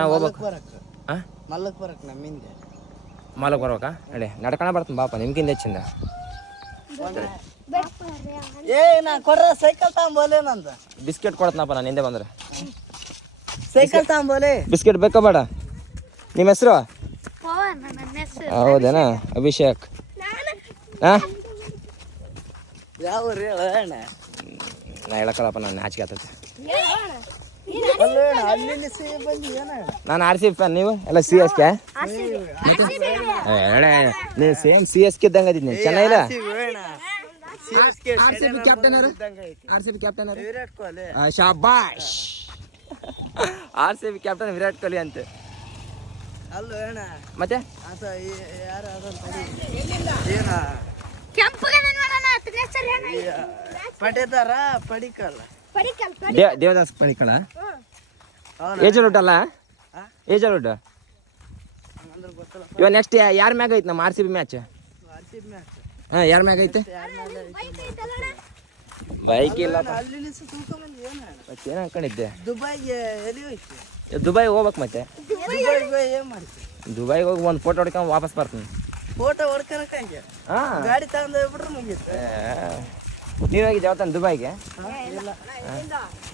ನಾವು ಹೋಗ್ಬೇಕು. ಹಾಂ ಮಲ್ಲಕ್ ಬರಕ್ಕೆ ನಮ್ಮಿಂದೆ. ಮಾಲಕ್ ಬರ್ಬೇಕಾ? ನಡಿ ನಡ್ಕೊಂಡ ಬರ್ತೀನಿ ಬಾಪ ನಿಮ್ಗಿಂದ ಹೆಚ್ಚಿಂದ. ಏ ನಾ ಕೊಡ್ರ ಸೈಕಲ್ ತಗೊಂಬೋಲೆ ನಂದು. ಬಿಸ್ಕೆಟ್ ಕೊಡತ್ನಪ್ಪ ನಾನು ಹಿಂದೆ ಬಂದ್ರೆ. ಸೈಕಲ್ ತಗೊಂಬೋಲೆ ಬಿಸ್ಕೆಟ್ ಬೇಕಾ ಬೇಡ. ನಿಮ್ಮ ಹೆಸರು? ಪವನ್ ನನ್ನ ಹೆಸರು ಹೌದೇನಾ? ಅಭಿಷೇಕ್. ಹಾಂ ಯಾವ ನಾ ಹೇಳಕ್ಕಲ್ಲಪ್ಪ ನಾನು ನಾಚಿಕೆ ನಾನು ಆರ್ ಸಿ ಫ್ಯಾನ್ ನೀವು? ಎಲ್ಲ ಸಿ ಎಸ್ ಕೆ? ನೀವು ಸೇಮ್ ಸಿ ಎಸ್ ಕೆ ಇದ್ದಂಗ ಇದ್ದೀನಿ. ನೀನು ಚೆನ್ನಾಗಿಲ್ಲ? R C B captain R C B captain ಶಾಬಾಷ್. R C B captain Virat Kohli ಅಂತೆ. ಅಲ್ಲ ಮತ್ತೆ? ಆತ ಯಾರು ಏನ? ಕೆಂಪಗೆ ನೋಡೋಣ ಹೆಸರು ಏನ ಪಟೇದಾರ ಪಡಿಕಲ್. ದೇವದಾಸ್ ಪಡಿಕಳ? ಏಜಲ್ ಊಟಲ್ಲ ಏಜಲ್ ಗೊತ್ತಲ್ಲ. ಇವಾಗ ನೆಕ್ಸ್ಟ್ ಯಾರ ಮ್ಯಾಗ ಐತೆ ನಮ್ಮ ಆರ್ ಸಿ ಬಿ ಮ್ಯಾಚ್ ಹಾಂ ಯಾರ ಮ್ಯಾಗ ಐತೆ? ಬೈಕ್ ಇಲ್ಲ ಅಲ್ಲಿ ನಿಲ್ಸಿ ತೂಕೊಂಬಂದು ಮತ್ತೆ ಅನ್ಕೊಂಡಿದ್ದೆ? ದುಬೈಗೆ ಎಲ್ಲಿ ಹೋಯ್ತು? ದುಬೈ ಹೋಗ್ಬೇಕು ಮತ್ತೆ. ದುಬೈಗೆ ದುಬೈಗೆ ಹೋಗಿ ಒಂದು ಫೋಟೋ ಹೊಡ್ಕೊಂಡು ವಾಪಸ್ ಬರ್ತೀನಿ. ಫೋಟೋ ಹೊಡ್ಕೊಳಕಂಗೆ ಹಾಂ. ಗಾಡಿ ತಗೊಂಡ್ ಹೋಗ್ಬಿಟ್ರೆ ಮುಗೀತು. ನೀನು ಹೋಗಿದ್ದೆ ಯಾವತ್ತಾನ ದುಬೈಗೆ?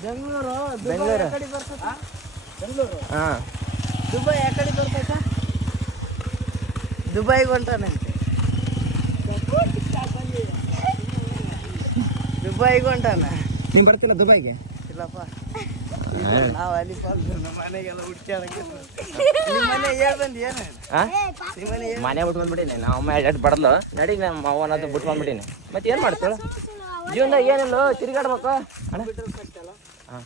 ಬೆಂಗಳೂರು ದುಬೈ ಬೆಂಗಳೂರು? ಬೆಂಗಳೂರು? ಹಾಂ. ದುಬೈ ಆ ಕಡೆ ಬರ್ತದ ದುಬೈಗೆ ಹೊಂಟಾನಂತೆ. ದುಬೈಗೆ ಹೊಂಟಾನ ನೀನು ಬರ್ತಿಲ್ಲ ದುಬೈಗೆ? ಇಲ್ಲಪ್ಪ. ನಾವು ಅಲ್ಲಿ ನಮ್ಮ ಮನೆಗೆಲ್ಲ ಹುಡ್ಕ್ಯಾಡಕ್ಕೆ ನಿಮ್ಮ ಮನೆ ಹೇಳ್ ಬಂದು ಏನು ನಿಮ್ಮ ಮನೆ ಹೇಳ್- ಮನೆ ಬಿಟ್ಟು ಬಂದ್ಬಿಟ್ಟಿನಿ. ನಾವು ಅಮ್ಮ ಎಡ್ ಬಡದ್ಲು. ನಡಿ ನಮ್ಮ ಅವನದು ಬಿಟ್ಟು ಬಂದ್ಬಿಟ್ಟಿನಿ. ಮತ್ತೆ ಏನು ಮಾಡ್ತಾಳು ಜೀವನ ಏನಿಲ್ಲ ತಿರುಗಾಡ್ಬೇಕು. ಅಣ್ಣ. ಹಾಂ.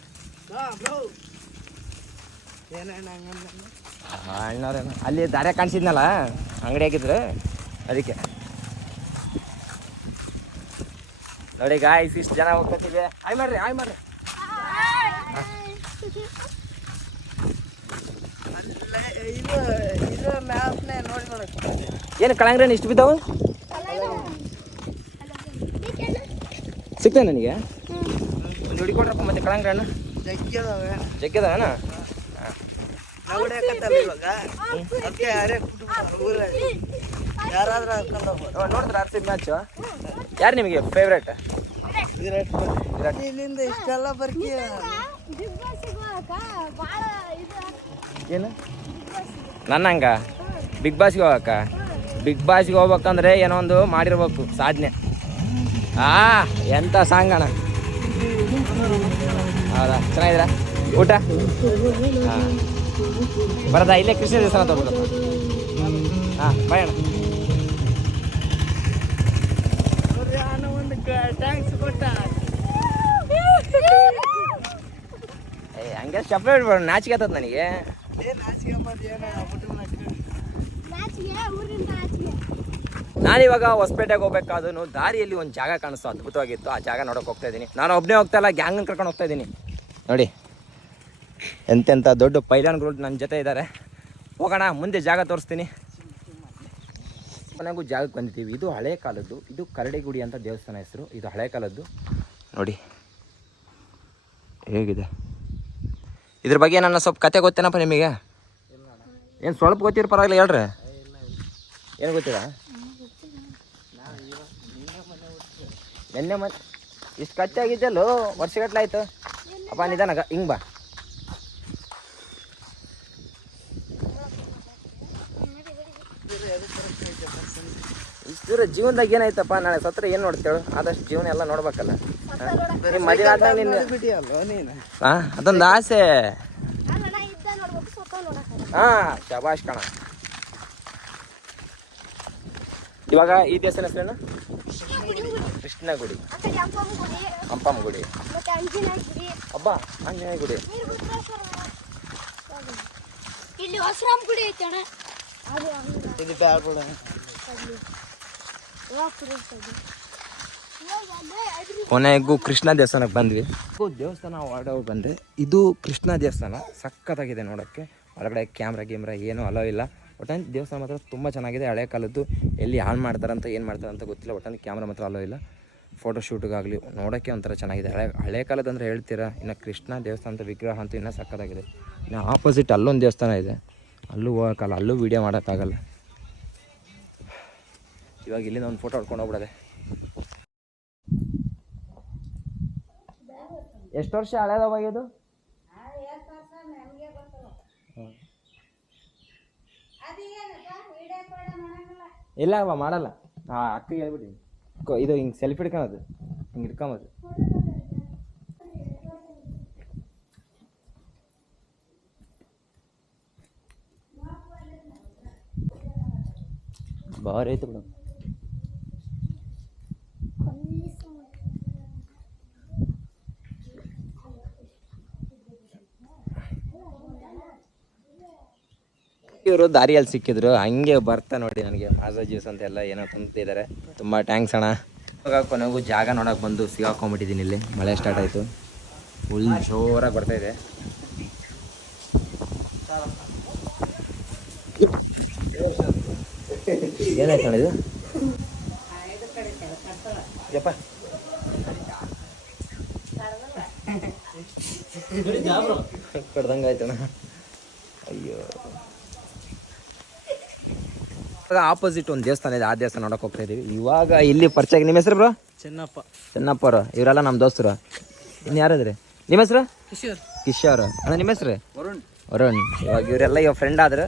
ಹಾ, bro. ಏನಣ್ಣ ಹಂಗಂದ ಅಣ್ಣವ್ರೆ ಅಲ್ಲಿ ದಾರೆ ಕಾಣಿಸಿದ್ನಲ್ಲ ಅಂಗಡಿ ಹಾಕಿದ್ರೆ. ಅದಕ್ಕೆ. ನೋಡಿ ಗಾಯ್ಸ್ ಇಷ್ಟು ಜನ ಹೋಗ್ತಿದ್ದೀವಿ ಆಯ್ ಮಾಡ್ರಿ ಆಯ್ ಮಾಡ್ರಿ ಏನು ಕಳಂಗ್ರೇನು ಇಷ್ಟು ಬಿದ್ದಾವು? ಸಿಗ್ತಾನೆ ನನಗೆ? ಒಂದು ಹುಡುಕೊಡ್ರಪ್ಪ ಮತ್ತೆ ಕಳಂಗ್ರಣ್ಣ ಜಗ್ಗದಣ್ಣ ಯಾರಾದ್ರೂ ನೋಡಿದ್ರೆ ಸಿ ಮ್ಯಾಚು? ಯಾರು ನಿಮಗೆ ಫೇವ್ರೇಟ್ ವಿರಾಟ್ ಕೊಹ್ಲಿ ಇಲ್ಲಿಂದ ಇಷ್ಟೆಲ್ಲ ಇದು ಏನು? ನನ್ನಂಗ ಬಿಗ್ ಬಾಸ್ಗೆ ಹೋಗಕ್ಕ? ಬಿಗ್ ಬಾಸ್ಗೆ ಹೋಗ್ಬೇಕಂದ್ರೆ ಏನೋ ಒಂದು ಮಾಡಿರ್ಬೇಕು ಸಾಧನೆ. ಆ ಎಂತ ಸಾಂಗ್ ಅಣ್ಣ? ಹೌದಾ? ಚೆನ್ನಾಗಿದ್ರ ಊಟ? ಹಾಂ. ಬರದಾ? ಇಲ್ಲೇ ಕೃಷ್ಣ ದೇವಸ್ಥಾನ ತಗೋಬೇಕಪ್ಪ ಹಾಂ ಬಾಯ್ ಅಣ್ಣ ನಾನು ಒಂದು ಟ್ಯಾಂಕ್ಸ್ ಕೊಟ್ಟ ಚಪ್ಪಲಿ ಬಿಡ್ಬೇಡ ನಾಚಿಕೆ ಆತದ ನನಗೆ. ನಾನು ಇವಾಗ ನಾನಿವಾಗ ಹೊಸಪೇಟೆಗೆ ಹೋಗ್ಬೇಕಾದ್ರೂ ದಾರಿಯಲ್ಲಿ ಒಂದು ಜಾಗ ಕಾಣಿಸ್ತು ಅದ್ಭುತವಾಗಿತ್ತು. ಆ ಜಾಗ ನೋಡೋಕೆ ಹೋಗ್ತಾ ಇದ್ದೀನಿ. ನಾನು ಒಬ್ಬನೇ ಹೋಗ್ತಾ ಇಲ್ಲ ಗ್ಯಾಂಗ್ ಕರ್ಕೊಂಡು ಹೋಗ್ತಾ ಇದ್ದೀನಿ. ನೋಡಿ ಎಂತೆಂಥ ದೊಡ್ಡ ಪೈಲಾನ್ಗಳು ನನ್ನ ಜೊತೆ ಇದ್ದಾರೆ. ಹೋಗೋಣ ಮುಂದೆ ಜಾಗ ತೋರಿಸ್ತೀನಿ. ಕೊನೆಗೂ ಜಾಗಕ್ಕೆ ಬಂದಿದ್ದೀವಿ. ಇದು ಹಳೆ ಕಾಲದ್ದು ಇದು ಕರಡಿಗುಡಿ ಅಂತ ದೇವಸ್ಥಾನ ಹೆಸರು. ಇದು ಹಳೆ ಕಾಲದ್ದು. ನೋಡಿ ಹೇಗಿದೆ? ಇದ್ರ ಬಗ್ಗೆ ನನ್ನ ಸ್ವಲ್ಪ ಕತೆ ಗೊತ್ತೇನಪ್ಪ ನಿಮಗೆ? ಏನು ಸ್ವಲ್ಪ ಗೊತ್ತಿರ ಪರವಾಗಿಲ್ಲ, ಹೇಳ್ರಿ. ಏನು ಗೊತ್ತಿಲ್ಲ ನಿನ್ನೆ ಮತ್ತೆ ಇಷ್ಟು ಕತ್ತೆ ಆಗಿದ್ದಲ್ಲೋ, ವರ್ಷಗಟ್ಲೆ ಆಯ್ತು. ಅಪ್ಪ, ನಿಧಾನ ಹಿಂಗೆ ಬಾ. ಇಷ್ಟು ಜೀವನದಾಗ ಏನಾಯ್ತಪ್ಪ? ನಾಳೆ ಸತ್ರ ಏನು ನೋಡ್ತೇಳು? ಆದಷ್ಟು ಜೀವನ ಎಲ್ಲ ನೋಡ್ಬೇಕಲ್ಲ. ಮದುವೆ ಆದ್ಮೇಲೆ ನೀನು? ಹಾಂ ಅದೊಂದು ಆಸೆ. ಹಾಂ ಶಬಾಷ್ ಕಣ. ಇವಾಗ ಈ ದೇವಸ್ಥಾನ ಹೆಸರೇನು? ಕೃಷ್ಣ ಗುಡಿ ಹಂಪಮ್ಮ ಗುಡಿ ಮತ್ತೆ ಅಂಜನಾಯ ಗುಡಿ ಅಬ್ಬಾ ಆಂಜನೇಯ ಗುಡಿ ಇಲ್ಲಿ ಹೊಸರಾಮ್ ಗುಡಿ ಐತೆ ಅಣ್ಣ. ಇದು ಬ್ಯಾಡ ಕೊನೆಗೂ ಕೃಷ್ಣ ದೇವಸ್ಥಾನಕ್ಕೆ ಬಂದ್ವಿ. ದೇವಸ್ಥಾನ ಹೊರಡೋ ಬಂದೆ. ಇದು ಕೃಷ್ಣ ದೇವಸ್ಥಾನ. ಸಖತ್ತಾಗಿದೆ ನೋಡೋಕ್ಕೆ. ಒಳಗಡೆ ಕ್ಯಾಮ್ರಾ ಗೀಮ್ರಾ ಏನೂ ಅಲೋ ಇಲ್ಲ. ಒಟ್ಟನ್ ದೇವಸ್ಥಾನ ಮಾತ್ರ ತುಂಬ ಚೆನ್ನಾಗಿದೆ. ಹಳೆ ಕಾಲದ್ದು ಎಲ್ಲಿ ಆನ್ ಮಾಡ್ತಾರಂತ, ಏನು ಮಾಡ್ತಾರಂತ ಗೊತ್ತಿಲ್ಲ. ಒಟ್ಟಂತ ಕ್ಯಾಮ್ರಾ ಮಾತ್ರ ಅಲೋ ಇಲ್ಲ. ಫೋಟೋ ಶೂಟಿಗಾಗಲಿ ನೋಡೋಕ್ಕೆ ಒಂಥರ ಚೆನ್ನಾಗಿದೆ. ಹಳೆ ಹಳೆ ಕಾಲದಂದ್ರೆ ಹೇಳ್ತೀರಾ, ಇನ್ನು ಕೃಷ್ಣ ದೇವಸ್ಥಾನದ ವಿಗ್ರಹ ಅಂತೂ ಇನ್ನೂ ಸಕ್ಕತ್ತಾಗಿದೆ ಇನ್ನು ಆಪೋಸಿಟ್ ಅಲ್ಲೊಂದು ದೇವಸ್ಥಾನ ಇದೆ. ಅಲ್ಲೂ ಹೋಗೋಕ್ಕಲ್ಲ ಅಲ್ಲೂ ವೀಡಿಯೋ ಮಾಡೋಕ್ಕಾಗಲ್ಲ. ಇವಾಗ ಇಲ್ಲಿಂದ ಒಂದು ಫೋಟೋ ಹೊಡ್ಕೊಂಡು ಹೋಗ್ಬಿಡದೆ. ಎಷ್ಟು ವರ್ಷ ಹಳೇದವ ಇದು? ಇಲ್ಲ ಅವ ಮಾಡಲ್ಲ. ಹಾಂ ಅಕ್ಕ ಹೇಳ್ಬಿಡಿ ಇದು ಹಿಂಗೆ ಸೆಲ್ಫಿ ಹಿಡ್ಕೊಳೋದು. ಹಿಂಗೆ ಹಿಡ್ಕೊಂಬೋದು ಭಾರಿ ಐತೆ ಬಿಡು. ಇವರು ದಾರಿಯಲ್ಲಿ ಸಿಕ್ಕಿದ್ರು. ಹಂಗೆ ಬರ್ತಾ ನೋಡಿ ನನಗೆ ಮಾಜಾ ಜ್ಯೂಸ್ ಅಂತ ಎಲ್ಲ ಏನೋ ತಂದಿದ್ದಾರೆ. ತುಂಬ ಟ್ಯಾಂಕ್ಸ್ ಅಣ್ಣ. ಇವಾಗ ಕೊನೆಗೂ ಜಾಗ ನೋಡೋಕೆ ಬಂದು ಸಿಗಾಕೊಂಬಿಟ್ಟಿದ್ದೀನಿ ಇಲ್ಲಿ. ಮಳೆ ಸ್ಟಾರ್ಟ್ ಆಯಿತು. ಫುಲ್ ಜೋರಾಗಿ ಬರ್ತಾ ಇದೆ. ಏನಾಯ್ತು ಅಣ್ಣ ಇದು? ಯಪ್ಪ. ಕಡ್ದಂಗೆ ಆಯ್ತಣ್ಣ ಅಯ್ಯೋ. ಆಪೋಸಿಟ್ ಒಂದು ದೇವಸ್ಥಾನ ಇದೆ ಆ ದೇವಸ್ಥಾನ ನೋಡಕ್ ಹೋಗ್ತಾ ಇದೀವಿ. ಇವಾಗ ಇಲ್ಲಿ ಪರಿಚಯ ನಿಮ್ಮ ಹೆಸರು ಬ್ರೋ? ಚೆನ್ನಪ್ಪ. ಚೆನ್ನಪ್ಪ ಅವರು. ಇವರೆಲ್ಲ ನಮ್ಮ ದೋಸ್ತರು. ಇನ್ನು ಯಾರಿದ್ರಿ? ನಿಮ್ಮ ಹೆಸರು? ಕಿಶೋರ್. ಕಿಶೋರ್. ಅಣ್ಣ ನಿಮ್ಮ ಹೆಸರು? ವರುಣ್. ವರುಣ್. ಇವಾಗ ಇವರೆಲ್ಲ ಇವಾಗ ಫ್ರೆಂಡ್ ಆದ್ರೆ.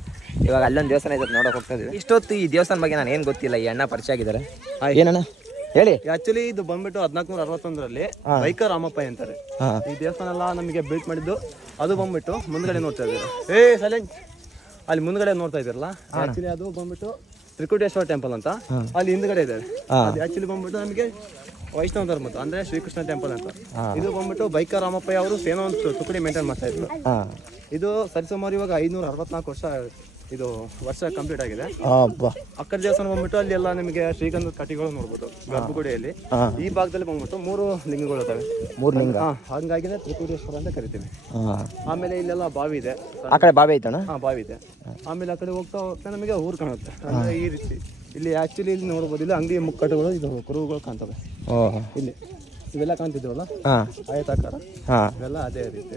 ಇವಾಗ ಅಲ್ಲೊಂದು ದೇವಸ್ಥಾನ ಇದೆ ನೋಡಕ್ ಹೋಗ್ತಾ ಇದೀವಿ. ಇಷ್ಟೊತ್ತು ಈ ದೇವಸ್ಥಾನ ಬಗ್ಗೆ ನಾನು ಏನು ಗೊತ್ತಿಲ್ಲ ಈ ಅಣ್ಣ ಪರಿಚಯ ಆಗಿದ್ದಾರೆ. ಏನಣ್ಣ? ಹೇಳಿ. ಆಕ್ಚುಲಿ ಇದು ಬಂದ್ಬಿಟ್ಟು ಹದಿನಾಲ್ಕುನೂರ ಅರವತ್ತೊಂದರಲ್ಲಿ ಬೈಕ ರಾಮಪ್ಪ ಅಂತಾರೆ. ಈ ದೇವಸ್ಥಾನ ಎಲ್ಲ ನಮಗೆ ಬಿಲ್ಟ್ ಮಾಡಿದ್ದು ಅದು ಬಂದ್ಬಿಟ್ಟು ಮುಂದ್ಗಡೆ ನೋಡ್ತಾ ಇದ್ದೀರಾ ಏ ಸಲೆಂಟ್. ಅಲ್ಲಿ ಮುಂದ್ಗಡೆ ನೋಡ್ತಾ ಇದ್ದೀರಲ್ಲ? ಆಕ್ಚುಲಿ ಅದು ಬಂದ್ಬಿಟ್ಟು ತ್ರಿಕುಟೇಶ್ವರ ಟೆಂಪಲ್ ಅಂತ. ಅಲ್ಲಿ ಹಿಂದ್ಗಡೆ ಇದೆ. ಅದು ಆಕ್ಚುಲಿ ಬಂದ್ಬಿಟ್ಟು ನಮಗೆ ವೈಷ್ಣವ ಧರ್ಮ ಅಂದ್ರೆ ಶ್ರೀಕೃಷ್ಣ ಟೆಂಪಲ್ ಅಂತ. ಇದು ಬಂದ್ಬಿಟ್ಟು ಬೈಕ ರಾಮಪ್ಪ ಅವರು ಸೇನೋ ಒಂದು ತುಕಡಿ ಮೇಂಟೈನ್ ಮಾಡ್ತಾ ಇದ್ರು. ಇದು ಸರಿಸುಮಾರು ಇವಾಗ ಐನೂರ ಅರವತ್ನಾಲ್ಕು ವರ್ಷ ಇದು ವರ್ಷ ಕಂಪ್ಲೀಟ್ ಆಗಿದೆ. ಅಕ್ಕರ ದೇವಸ್ಥಾನ ಬಂದ್ಬಿಟ್ಟು ಅಲ್ಲಿ ಎಲ್ಲ ನಿಮಗೆ ಶ್ರೀಗಂಧದ ಕಟಿಗಳು ನೋಡ್ಬೋದು ಗರ್ಭಗುಡಿಯಲ್ಲಿ. ಈ ಭಾಗದಲ್ಲಿ ಬಂದ್ಬಿಟ್ಟು ಮೂರು ಲಿಂಗಗಳು ಇದಾವೆ ಮೂರು ಲಿಂಗ. ಹಂಗಾಗಿ ಹಂಗಾಗಿನೇ ತ್ರಿಕೂಟೇಶ್ವರ ಅಂತ ಕರಿತೀವಿ. ಆಮೇಲೆ ಇಲ್ಲೆಲ್ಲ ಬಾವಿ ಇದೆ. ಆ ಕಡೆ ಬಾವಿ ಐತಣ್ಣ? ಹಾ ಬಾವಿ ಇದೆ. ಆಮೇಲೆ ಆ ಕಡೆ ಹೋಗ್ತಾ ಹೋಗ್ತಾ ನಮಗೆ ಊರು ಕಾಣುತ್ತೆ. ಅಂದ್ರೆ ಈ ರೀತಿ. ಇಲ್ಲಿ ಆಕ್ಚುಲಿ ಇಲ್ಲಿ ನೋಡ್ಬೋದು ಇಲ್ಲಿ ಅಂಗಡಿ ಮುಕ್ಕಟ್ಟುಗಳು ಇದು ಕುರುಗಳು ಕಾಣ್ತವೆ. ಇಲ್ಲಿ. ಇವೆಲ್ಲ ಕಾಣ್ತಿದ್ವಲ್ಲ? ಆಯತಾಕಾರ? ಇವೆಲ್ಲ ಅದೇ ರೀತಿ.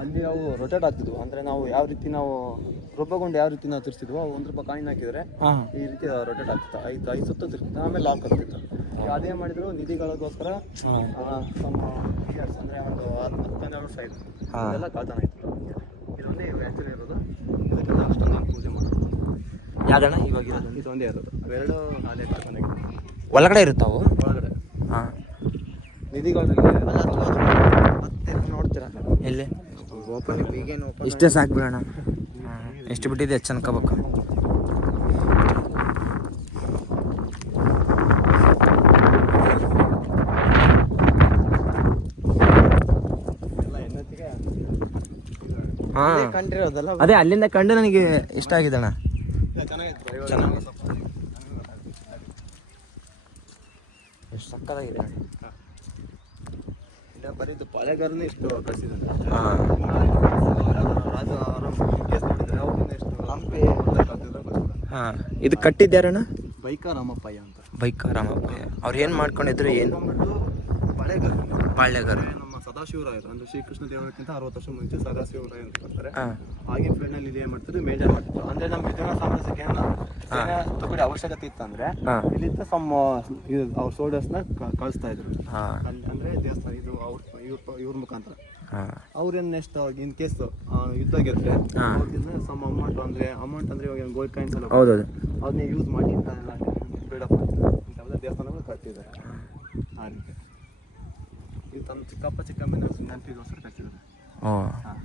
ಅಲ್ಲಿ ನಾವು ರೊಟೇಟ್ ಆಗ್ತಿದ್ವು. ಅಂದ್ರೆ ನಾವು ಯಾವ ರೀತಿ ನಾವು ರೂಪಗೊಂಡು ಯಾವ ರೀತಿ ನಾವು ತಿರ್ಸಿದ್ವೋ ಒಂದ್ ರೂಪಾಯಿ ಕಾಯಿನ್ ಹಾಕಿದ್ರೆ ಈ ರೀತಿ ರೊಟೇಟ್ ಆಗ್ತಿತ್ತು. ಐದು ಐದು ಸುತ್ತು ತಿರ್ಸ್ತಿತ್ತು ಆಮೇಲೆ ಲಾಕ್ ಆಗ್ತಿತ್ತು. ಅದೇ ಮಾಡಿದ್ರು ನಿಧಿಗಳಿಗೋಸ್ಕರ years ಅಂದ್ರೆ ಒಂದು ಹತ್ತು ಹತ್ತೊಂದು ಹಾ. ಇದೆಲ್ಲ ಕಾಲ್ತಾನ ಆಯ್ತು. ಇದೊಂದೇ ಆ್ಯಕ್ಚುಲಿ ಇರೋದು. ಇದಕ್ಕೆಲ್ಲ ಅಷ್ಟೊಂದು ನಾವು ಪೂಜೆ ಮಾಡೋದು. ಯಾವ್ದಣ್ಣ? ಇವಾಗ ಇರೋದು? ಇದೊಂದೇ ಇರೋದು. ಅವೆರಡು ಹಾಲೆ ಕಾಲ್ತಾನೆ ಒಳಗಡೆ ಇರುತ್ತಾವು? ಒಳಗಡೆ. ಹಾಂ. ನಿಧಿಗಳಲ್ಲಿ ಎಲ್ಲ ಎಲ್ಲಿ? ಓಪನ್ ಈಗೇನು ಓಪನ್ ಇಷ್ಟೇ ಸಾಕು ಬಿಡೋಣ. ಎಷ್ಟು ಬಿಟ್ಟಿದೆ ಹೆಚ್ಚು ಅನ್ಕೋಬೇಕು ಹಾಂ ಕಂಡಿರೋದಲ್ಲ? ಅದೇ ಅಲ್ಲಿಂದ ಕಂಡು ನನಗೆ ಇಷ್ಟ ಆಗಿದೆ ಅಣ್ಣ ಚೆನ್ನಾಗಿತ್ತು. ಚೆನ್ನಾಗಿ ಎಷ್ಟು ಸಕ್ಕದಾಗಿದೆ ನೋಡಿ ಇಲ್ಲ ಬರೀ ಇದು ಪಾಳೆಗಾರನೇ ಇಷ್ಟು ಕಳಿಸಿದ್ದಾರೆ. ಹಾಂ. ರಾಜ ಕೇಸ್ ನೋಡಿದ್ರೆ ಅವ್ರನ್ನ ಎಷ್ಟು ಹಂಪಿ ಹಾಂ. ಇದು ಕಟ್ಟಿದ್ಯಾರಣ್ಣ ಬೈಕಾರಾಮಪ್ಪಯ್ಯ ಅಂತ. ಬೈಕಾರಾಮಪ್ಪಯ್ಯ ಅವ್ರು ಏನು ಮಾಡ್ಕೊಂಡಿದ್ರು ಏನು? ಪಾಳೆಗಾರ ಬಾಳ್ಯಗಾರ ನಮ್ಮ ಸದಾಶಿವರಾಯರು ಅಂದ್ರೆ ಶ್ರೀಕೃಷ್ಣ ದೇವರಕ್ಕಿಂತ ಅರವತ್ತು ವರ್ಷ ಮುಂಚೆ ಸದಾಶಿವರಾಯ ಅಂತ ಬರ್ತಾರೆ. ಆಗಿನ ಫೀಲ್ಡ್ನಲ್ಲಿ ಇದೇ ಏನ್ ಮಾಡ್ತಿದ್ರು ಮೇಜರ್ ಮಾಡ್ತಿದ್ರು. ಅಂದ್ರೆ ನಮ್ಮ ವಿಜಯನಗರ ಸಾಮ್ರಾಜ್ಯಕ್ಕೆ ಏನು ಅವಶ್ಯಕತೆ ಇತ್ತಂದ್ರೆ ಇಲ್ಲಿಂದ ಸಮ್ ಇದು ಅವ್ರ ಸೋಲ್ಡರ್ಸ್ನ ಕಳಿಸ್ತಾ ಇದ್ರು. ಅಲ್ಲಿ ಅಂದ್ರೆ ದೇವಸ್ಥಾನ ಇದು ಅವ್ರ ಇವ್ರ ಇವ್ರ ಮುಖಾಂತರ. ಅವ್ರೇನ್ ನೆಕ್ಸ್ಟ್ ಇನ್ ಕೇಸ್ ಯುದ್ಧ ಗೆದ್ರೆ ಸಮ್ ಅಮೌಂಟ್ ಅಂದ್ರೆ ಅಮೌಂಟ್ ಅಂದ್ರೆ ಇವಾಗ ಗೋಲ್ಡ್ ಕಾಯಿನ್ಸ್ ಎಲ್ಲ ಅದನ್ನ ಯೂಸ್ ಮಾಡಿ ಬೇಡಪ್ಪ ಬಿಲ್ಡಪ್ ಮಾಡ್ತಾರೆ ದೇವಸ್ಥಾನಗಳು ಕಟ್ಟಿದ್ದಾರೆ. ಆ ರೀತಿ. ಇದು ತಮ್ಮ ಚಿಕ್ಕಪ್ಪ ಚಿಕ್ಕಮ್ಮ ನೆನಪಿಗೋಸ್ಕರ ಕಟ್ಟಿದ್ದಾರೆ ಓ. ಹಾಂ.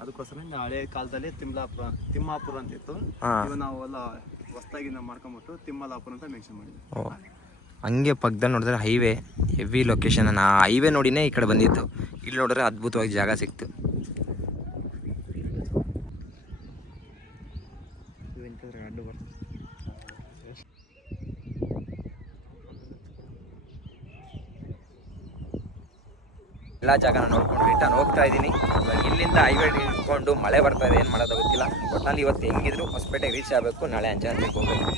ಅದಕ್ಕೋಸ್ಕರ ಇನ್ನು ಹಳೆ ಕಾಲದಲ್ಲಿ ತಿಮ್ಲಾಪುರ ತಿಮ್ಮಾಪುರ ಅಂತ ಇತ್ತು. ನಾವೆಲ್ಲ ಇವಾಗ ನಾವು ಎಲ್ಲ ಹೊಸದಾಗಿ ನಾವು ಮಾಡ್ಕೊಂಬಿಟ್ಟು ತಿಮ್ಮಲಾಪುರ ಅಂತ ಮೆನ್ಷನ್ ಮಾಡಿದ್ವಿ. ಓ. ಹಂಗೆ ಪಕ್ಕದಲ್ಲಿ ನೋಡಿದ್ರೆ ಹೈವೇ ಹೆವಿ ಲೊಕೇಶನ್ ಆ ಹೈವೇ ನೋಡಿನೇ ಈ ಕಡೆ ಬಂದಿತ್ತು ಇಲ್ಲಿ ನೋಡಿದ್ರೆ ಅದ್ಭುತವಾಗಿ ಜಾಗ ಸಿಕ್ತು ಅಡ್ಡು ಬರ್ತದೆ ಎಲ್ಲ ಜಾಗನ ನೋಡ್ಕೊಂಡು ರಿಟರ್ನ್ ಹೋಗ್ತಾ ಇದ್ದೀನಿ. ಇಲ್ಲಿಂದ ಹೈವೇ ಇಟ್ಕೊಂಡು ಮಳೆ ಬರ್ತಾ ಇದೆ, ಏನು ಮಾಡೋದು ಗೊತ್ತಿಲ್ಲ. ಒಟ್ನಲ್ಲಿ ಇವತ್ತು ಹೆಂಗಿದ್ರು, ಹೊಸಪೇಟೆಗೆ ರೀಚ್ ಆಗಬೇಕು, ನಾಳೆ ಅಂಜಾನ್ ಹೋಗ್ಬೇಕು.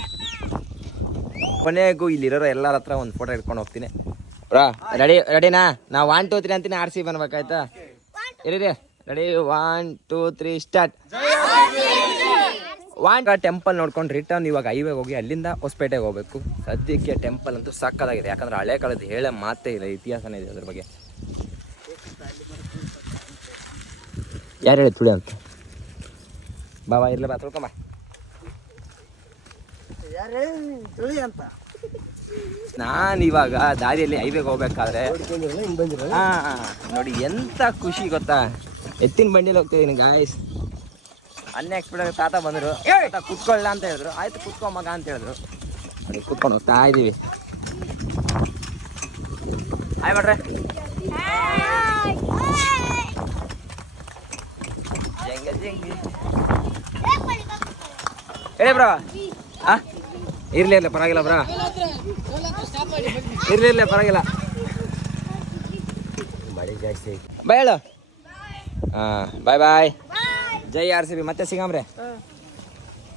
ಕೊನೆಗೂ ಇಲ್ಲಿರೋ ಎಲ್ಲರ ಹತ್ರ ಒಂದು ಫೋಟೋ ಇಟ್ಕೊಂಡು ಹೋಗ್ತೀನಿ. ಬ್ರಾ ರೆಡಿ ರೆಡಿನಾ ನಾ ಒನ್ ಟೂ ತ್ರೀ ಅಂತೀನಿ ಆರ್ ಸಿ ಬರ್ಬೇಕಾಯ್ತಾ? ಇರಿ ready one two three start ವಾಂಟ temple ನೋಡ್ಕೊಂಡು ರಿಟರ್ನ್ ಇವಾಗ ಹೈವೇಗೆ ಹೋಗಿ ಅಲ್ಲಿಂದ ಹೊಸಪೇಟೆಗೆ ಹೋಗ್ಬೇಕು. ಸದ್ಯಕ್ಕೆ ಟೆಂಪಲ್ ಅಂತೂ ಸಕ್ಕದಾಗಿದೆ ಯಾಕಂದ್ರೆ ಹಳೆ ಕಾಲದ ಹೇಳೋ ಮಾತೇ ಇಲ್ಲ, ಇತಿಹಾಸನೇ ಇದೆ ಅದ್ರ ಬಗ್ಗೆ. ಯಾರು ಹೇಳಿ ತುಳಿ ಅಂತ? ಬಾಬಾ ಇರ್ಲಿ ಬಾ ತೊಳ್ಕೊಂಬ ತುಳಿ ಅಂತ? ನಾನು ಇವಾಗ ದಾರಿಯಲ್ಲಿ ಹೈವೇಗೆ ಹೋಗ್ಬೇಕಾದ್ರೆ ಹಾಂ ನೋಡಿ ಎಂತ ಖುಷಿ ಗೊತ್ತಾ? ಎತ್ತಿನ ಬಂಡಿಲಿ ಹೋಗ್ತಿದ್ದೀನಿ ಗಾಯ್ಸ್ ಅನ್ಎಕ್ಸ್ಪೆಕ್ಟೆಡ್ ತಾತ ಬಂದರು. ಕುತ್ಕೊಳ್ಳ ಅಂತ ಹೇಳಿದ್ರು. ಆಯ್ತು ಕುತ್ಕೊಂಬಗ ಮಗ ಅಂತ ಹೇಳಿದ್ರು. ನೋಡಿ ಕುತ್ಕೊಂಡು ಹೋಗ್ತಾ ಇದೀವಿ. ಆಯ್ ಮಾಡ್ರೆ ಹೇಳಿ ಬ್ರಾ. ಆ? ಇರ್ಲಿ ಇರ್ಲಿ, ಪರವಾಗಿಲ್ಲ ಬ್ರಾ. ಇರ್ಲಿ ಇರ್ಲಿ, ಪರವಾಗಿಲ್ಲ. ಮಳೆ ಜಾಸ್ತಿ ಬಾಯ್ ಹೇಳು. ಹಾಂ ಬಾಯ್ ಬಾಯ್. ಜೈ ಆರ್ ಸಿ ಬಿ. ಮತ್ತೆ ಸಿಗಾಮ್ರೆ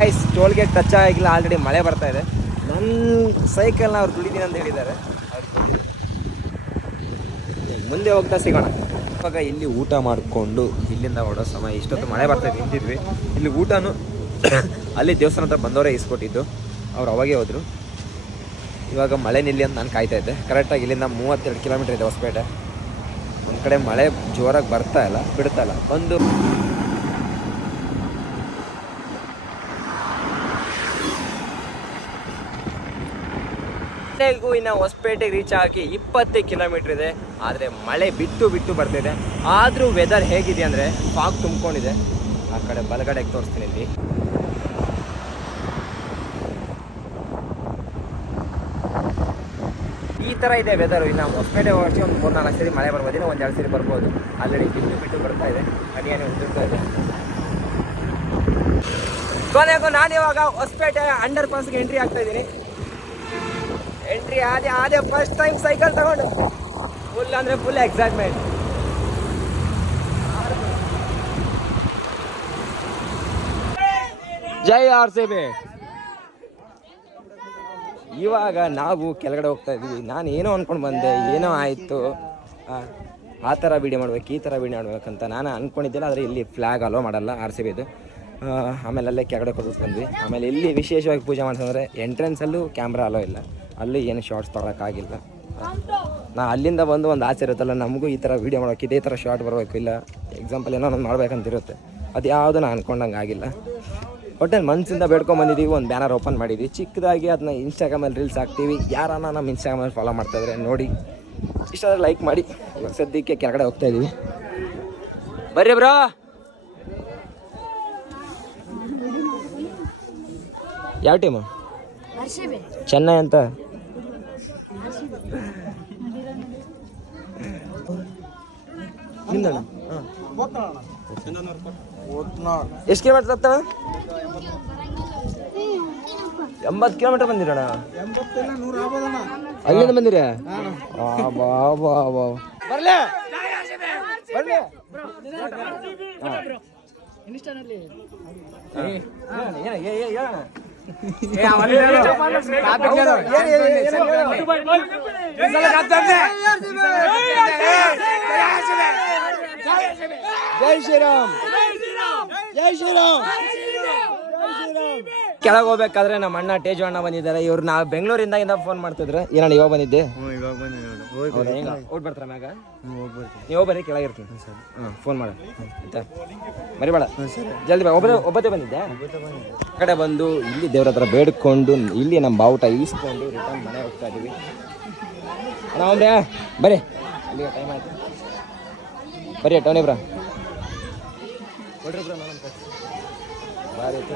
ಐಸ್ ಟೋಲ್ ಗೇಟ್ ಟಚ್ ಆಗಿಲ್ಲ, ಆಲ್ರೆಡಿ ಮಳೆ ಬರ್ತಾ ಇದೆ. ನನ್ನ ಸೈಕಲ್ನ ಅವ್ರು ದುಡಿದೀನಿ ಅಂತ ಹೇಳಿದ್ದಾರೆ. ಮುಂದೆ ಹೋಗ್ತಾ ಸಿಗೋಣ. ಇವಾಗ ಇಲ್ಲಿ ಊಟ ಮಾಡಿಕೊಂಡು ಇಲ್ಲಿಂದ ಹೊಡೋ ಸಮಯ. ಇಷ್ಟೊತ್ತು ಮಳೆ ಬರ್ತಾ ಇದೆ ನಿಂತಿದ್ವಿ. ಇಲ್ಲಿ ಊಟನು ಅಲ್ಲಿ ದೇವಸ್ಥಾನ ಹತ್ರ ಬಂದವರೇ ಇಸ್ಕೊಟ್ಟಿದ್ದು. ಅವ್ರು ಅವಾಗೇ ಹೋದರು. ಇವಾಗ ಮಳೆ ನಿಲ್ಲಿ ಅಂತ ನಾನು ಕಾಯ್ತಾ ಇದ್ದೆ. ಕರೆಕ್ಟಾಗಿ ಇಲ್ಲಿಂದ ಮೂವತ್ತೆರಡು ಕಿಲೋಮೀಟರ್ ಇದೆ ಹೊಸಪೇಟೆ. ಒಂದು ಕಡೆ ಮಳೆ ಜೋರಾಗಿ ಬರ್ತಾ ಇಲ್ಲ, ಬಿಡ್ತಾ ಇಲ್ಲ. ಒಂದು ಮನೆಗೂ ಇನ್ನು ಹೊಸಪೇಟೆಗೆ ರೀಚ್ ಆಗಿ ಇಪ್ಪತ್ತು ಕಿಲೋಮೀಟರ್ ಇದೆ. ಆದರೆ ಮಳೆ ಬಿಟ್ಟು ಬಿಟ್ಟು ಬರ್ತಿದೆ. ಆದರೂ ವೆದರ್ ಹೇಗಿದೆ ಅಂದರೆ ಫಾಗ್ ತುಂಬ್ಕೊಂಡಿದೆ. ಆ ಕಡೆ ಬಲಗಡೆಗೆ ತೋರಿಸ್ತೀನಿ ಇಲ್ಲಿ. ಈ ಥರ ಇದೆ ವೆದರು ಇನ್ನು ಹೊಸಪೇಟೆ ವರ್ಷ ಒಂದು ಮೂರು ನಾಲ್ಕು ಸರಿ ಮಳೆ ಬರ್ಬೋದು. ಇನ್ನೂ ಒಂದು ಎರಡು ಸರಿ ಬರ್ಬೋದು. ಆಲ್ರೆಡಿ ಬಿಟ್ಟು ಬಿಟ್ಟು ಬರ್ತಾ ಇದೆ. ಅಡಿಯಾನೆ ಉದುರ್ತಾ ಇದೆ. ಕೊನೆಗೂ ನಾನು ಇವಾಗ ಹೊಸಪೇಟೆ ಅಂಡರ್ ಪಾಸ್ಗೆ ಎಂಟ್ರಿ ಆಗ್ತಾ ಇದ್ದೀನಿ. ಎಂಟ್ರಿ ಅದೇ ಅದೇ ಫಸ್ಟ್ ಟೈಮ್ ಸೈಕಲ್ ತಗೊಂಡು. ಫುಲ್ ಅಂದರೆ ಫುಲ್ ಎಕ್ಸೈಟ್ಮೆಂಟ್ ಜೈ ಆರ್ ಸಿ ಬಿ. ಇವಾಗ ನಾವು ಕೆಳಗಡೆ ಹೋಗ್ತಾ ಇದ್ವಿ ನಾನು ಏನೋ ಅಂದ್ಕೊಂಡು ಬಂದೆ, ಏನೋ ಆಯಿತು. ಆ ಥರ ವೀಡಿಯೋ ಮಾಡ್ಬೇಕು, ಈ ಥರ ವೀಡಿಯೋ ಮಾಡ್ಬೇಕಂತ ನಾನು ಅಂದ್ಕೊಂಡಿದ್ದಿಲ್ಲ ಆದರೆ ಇಲ್ಲಿ ಫ್ಲ್ಯಾಗ್ ಅಲೋ ಮಾಡಲ್ಲ ಆರ್ ಸಿ ಬಿದು ಆಮೇಲೆ ಅಲ್ಲೇ ಕೆಳಗಡೆ ಕೊಟ್ಟು ಬಂದ್ವಿ ಆಮೇಲೆ ಇಲ್ಲಿ ವಿಶೇಷವಾಗಿ ಪೂಜೆ ಮಾಡ್ಸಂದ್ರೆ ಎಂಟ್ರೆನ್ಸಲ್ಲೂ ಕ್ಯಾಮ್ರಾ ಅಲೋ ಇಲ್ಲ. ಅಲ್ಲಿ ಏನು ಶಾರ್ಟ್ಸ್ ತೊಗೊಳಕ್ಕಾಗಿಲ್ಲ ನಾ ಅಲ್ಲಿಂದ ಬಂದು ಒಂದು ಆಸೆ ಇರುತ್ತಲ್ಲ ನಮಗೂ ಈ ಥರ ವೀಡಿಯೋ ಮಾಡೋಕೆ ಇದೇ ಥರ ಶಾರ್ಟ್ ಬರಬೇಕು ಇಲ್ಲ ಎಕ್ಸಾಂಪಲ್ ಏನೋ ನಾನು ಮಾಡ್ಬೇಕಂತಿರುತ್ತೆ ಅದು ಯಾವುದು ನಾನು ಅಂದ್ಕೊಂಡಂಗೆ ಆಗಿಲ್ಲ. ಒಟ್ಟೆ ಮನಸ್ಸಿಂದ ಬೇಡ್ಕೊಂಬಂದಿದ್ದೀವಿ ಒಂದು ಬ್ಯಾನರ್ ಓಪನ್ ಮಾಡಿದ್ವಿ. ಚಿಕ್ಕದಾಗಿ ಅದನ್ನ ಇನ್ಸ್ಟಾಗ್ರಾಮಲ್ಲಿ ರೀಲ್ಸ್ ಹಾಕ್ತೀವಿ. ಯಾರನ್ನ ನಮ್ಮ ಇನ್ಸ್ಟಾಗ್ರಾಮಲ್ಲಿ ಫಾಲೋ ಮಾಡ್ತಾ ಇದ್ರೆ ನೋಡಿ. ಇಷ್ಟ ಲೈಕ್ ಮಾಡಿ. ಸದ್ಯಕ್ಕೆ ಕೆಳಗಡೆ ಹೋಗ್ತಾ ಇದ್ದೀವಿ ಬರ್ರಿ ಬ್ರೋ. ಯಾವ ಟೀಮು ಚೆನ್ನೈ ಅಂತ? ಎಷ್ಟು ಕಿಲೋಮೀಟರ್ ಹತ್ತವ ಎಂಬತ್ತು ಕಿಲೋಮೀಟರ್ ಬಂದಿರಣ ಅಲ್ಲಿಂದ ಬಂದಿರ ಆ, ಬಾ ಬಾ ಬಾ ಏ ಬರ್ಲೆ ಹಾ. ಜೈ ಶ್ರೀರಾಮ್ ಜೈ ಶ್ರೀರಾಮ್ ಕೆಳಗೆ ಹೋಗ್ಬೇಕಾದ್ರೆ ನಮ್ಮ ಅಣ್ಣ ಟೇಜು ಅಣ್ಣ ಬಂದಿದ್ದಾರೆ ಇವ್ರು ನಾವು ಬೆಂಗಳೂರಿಂದ ಇಂದ ಫೋನ್ ಮಾಡ್ತಿದ್ರು ಏನಣ್ಣ ಇವಾಗ ಬಂದಿದ್ದೆ ಇವಾಗ ನೋಡಿ ಹೌದಾ? ಹೆಂಗ? ಓಟ್ ಬರ್ತಾರ ಮ್ಯಾಗ? ನೀವು ಬರ್ರಿ ಕೆಳಗೆ ಇರ್ತೀನಿ. ಸರ್. ಹಾಂ ಫೋನ್ ಮಾಡ. ಆಯ್ತಾ? ಮರಿಬೇಡ. ಜಲ್ದಿ ಬಾ. ಒಬ್ಬರೇ ಒಬ್ಬತ್ತೇ ಬಂದಿದ್ದೆ. ಆ ಕಡೆ ಬಂದು ಇಲ್ಲಿ ದೇವ್ರ ಹತ್ರ ಬೇಡ್ಕೊಂಡು ಇಲ್ಲಿ ನಮ್ಮ ಬಾವುಟ ಈಸ್ಕೊಂಡು ರಿಟರ್ನ್ ಮನೆ ಹೋಗ್ತಾ ಇದೀವಿ. ಅಣ್ಣ ಬರ್ರಿ ಅಲ್ಲಿಗೆ ಟೈಮ್ ಆಯ್ತು. ಬರೀ ಟೋನಿ ಬ್ರಾ ಕೊಡ್ರಿ ಬ್ರಾ ಮೇಡಮ್ ಭಾರಿ ಆಯ್ತು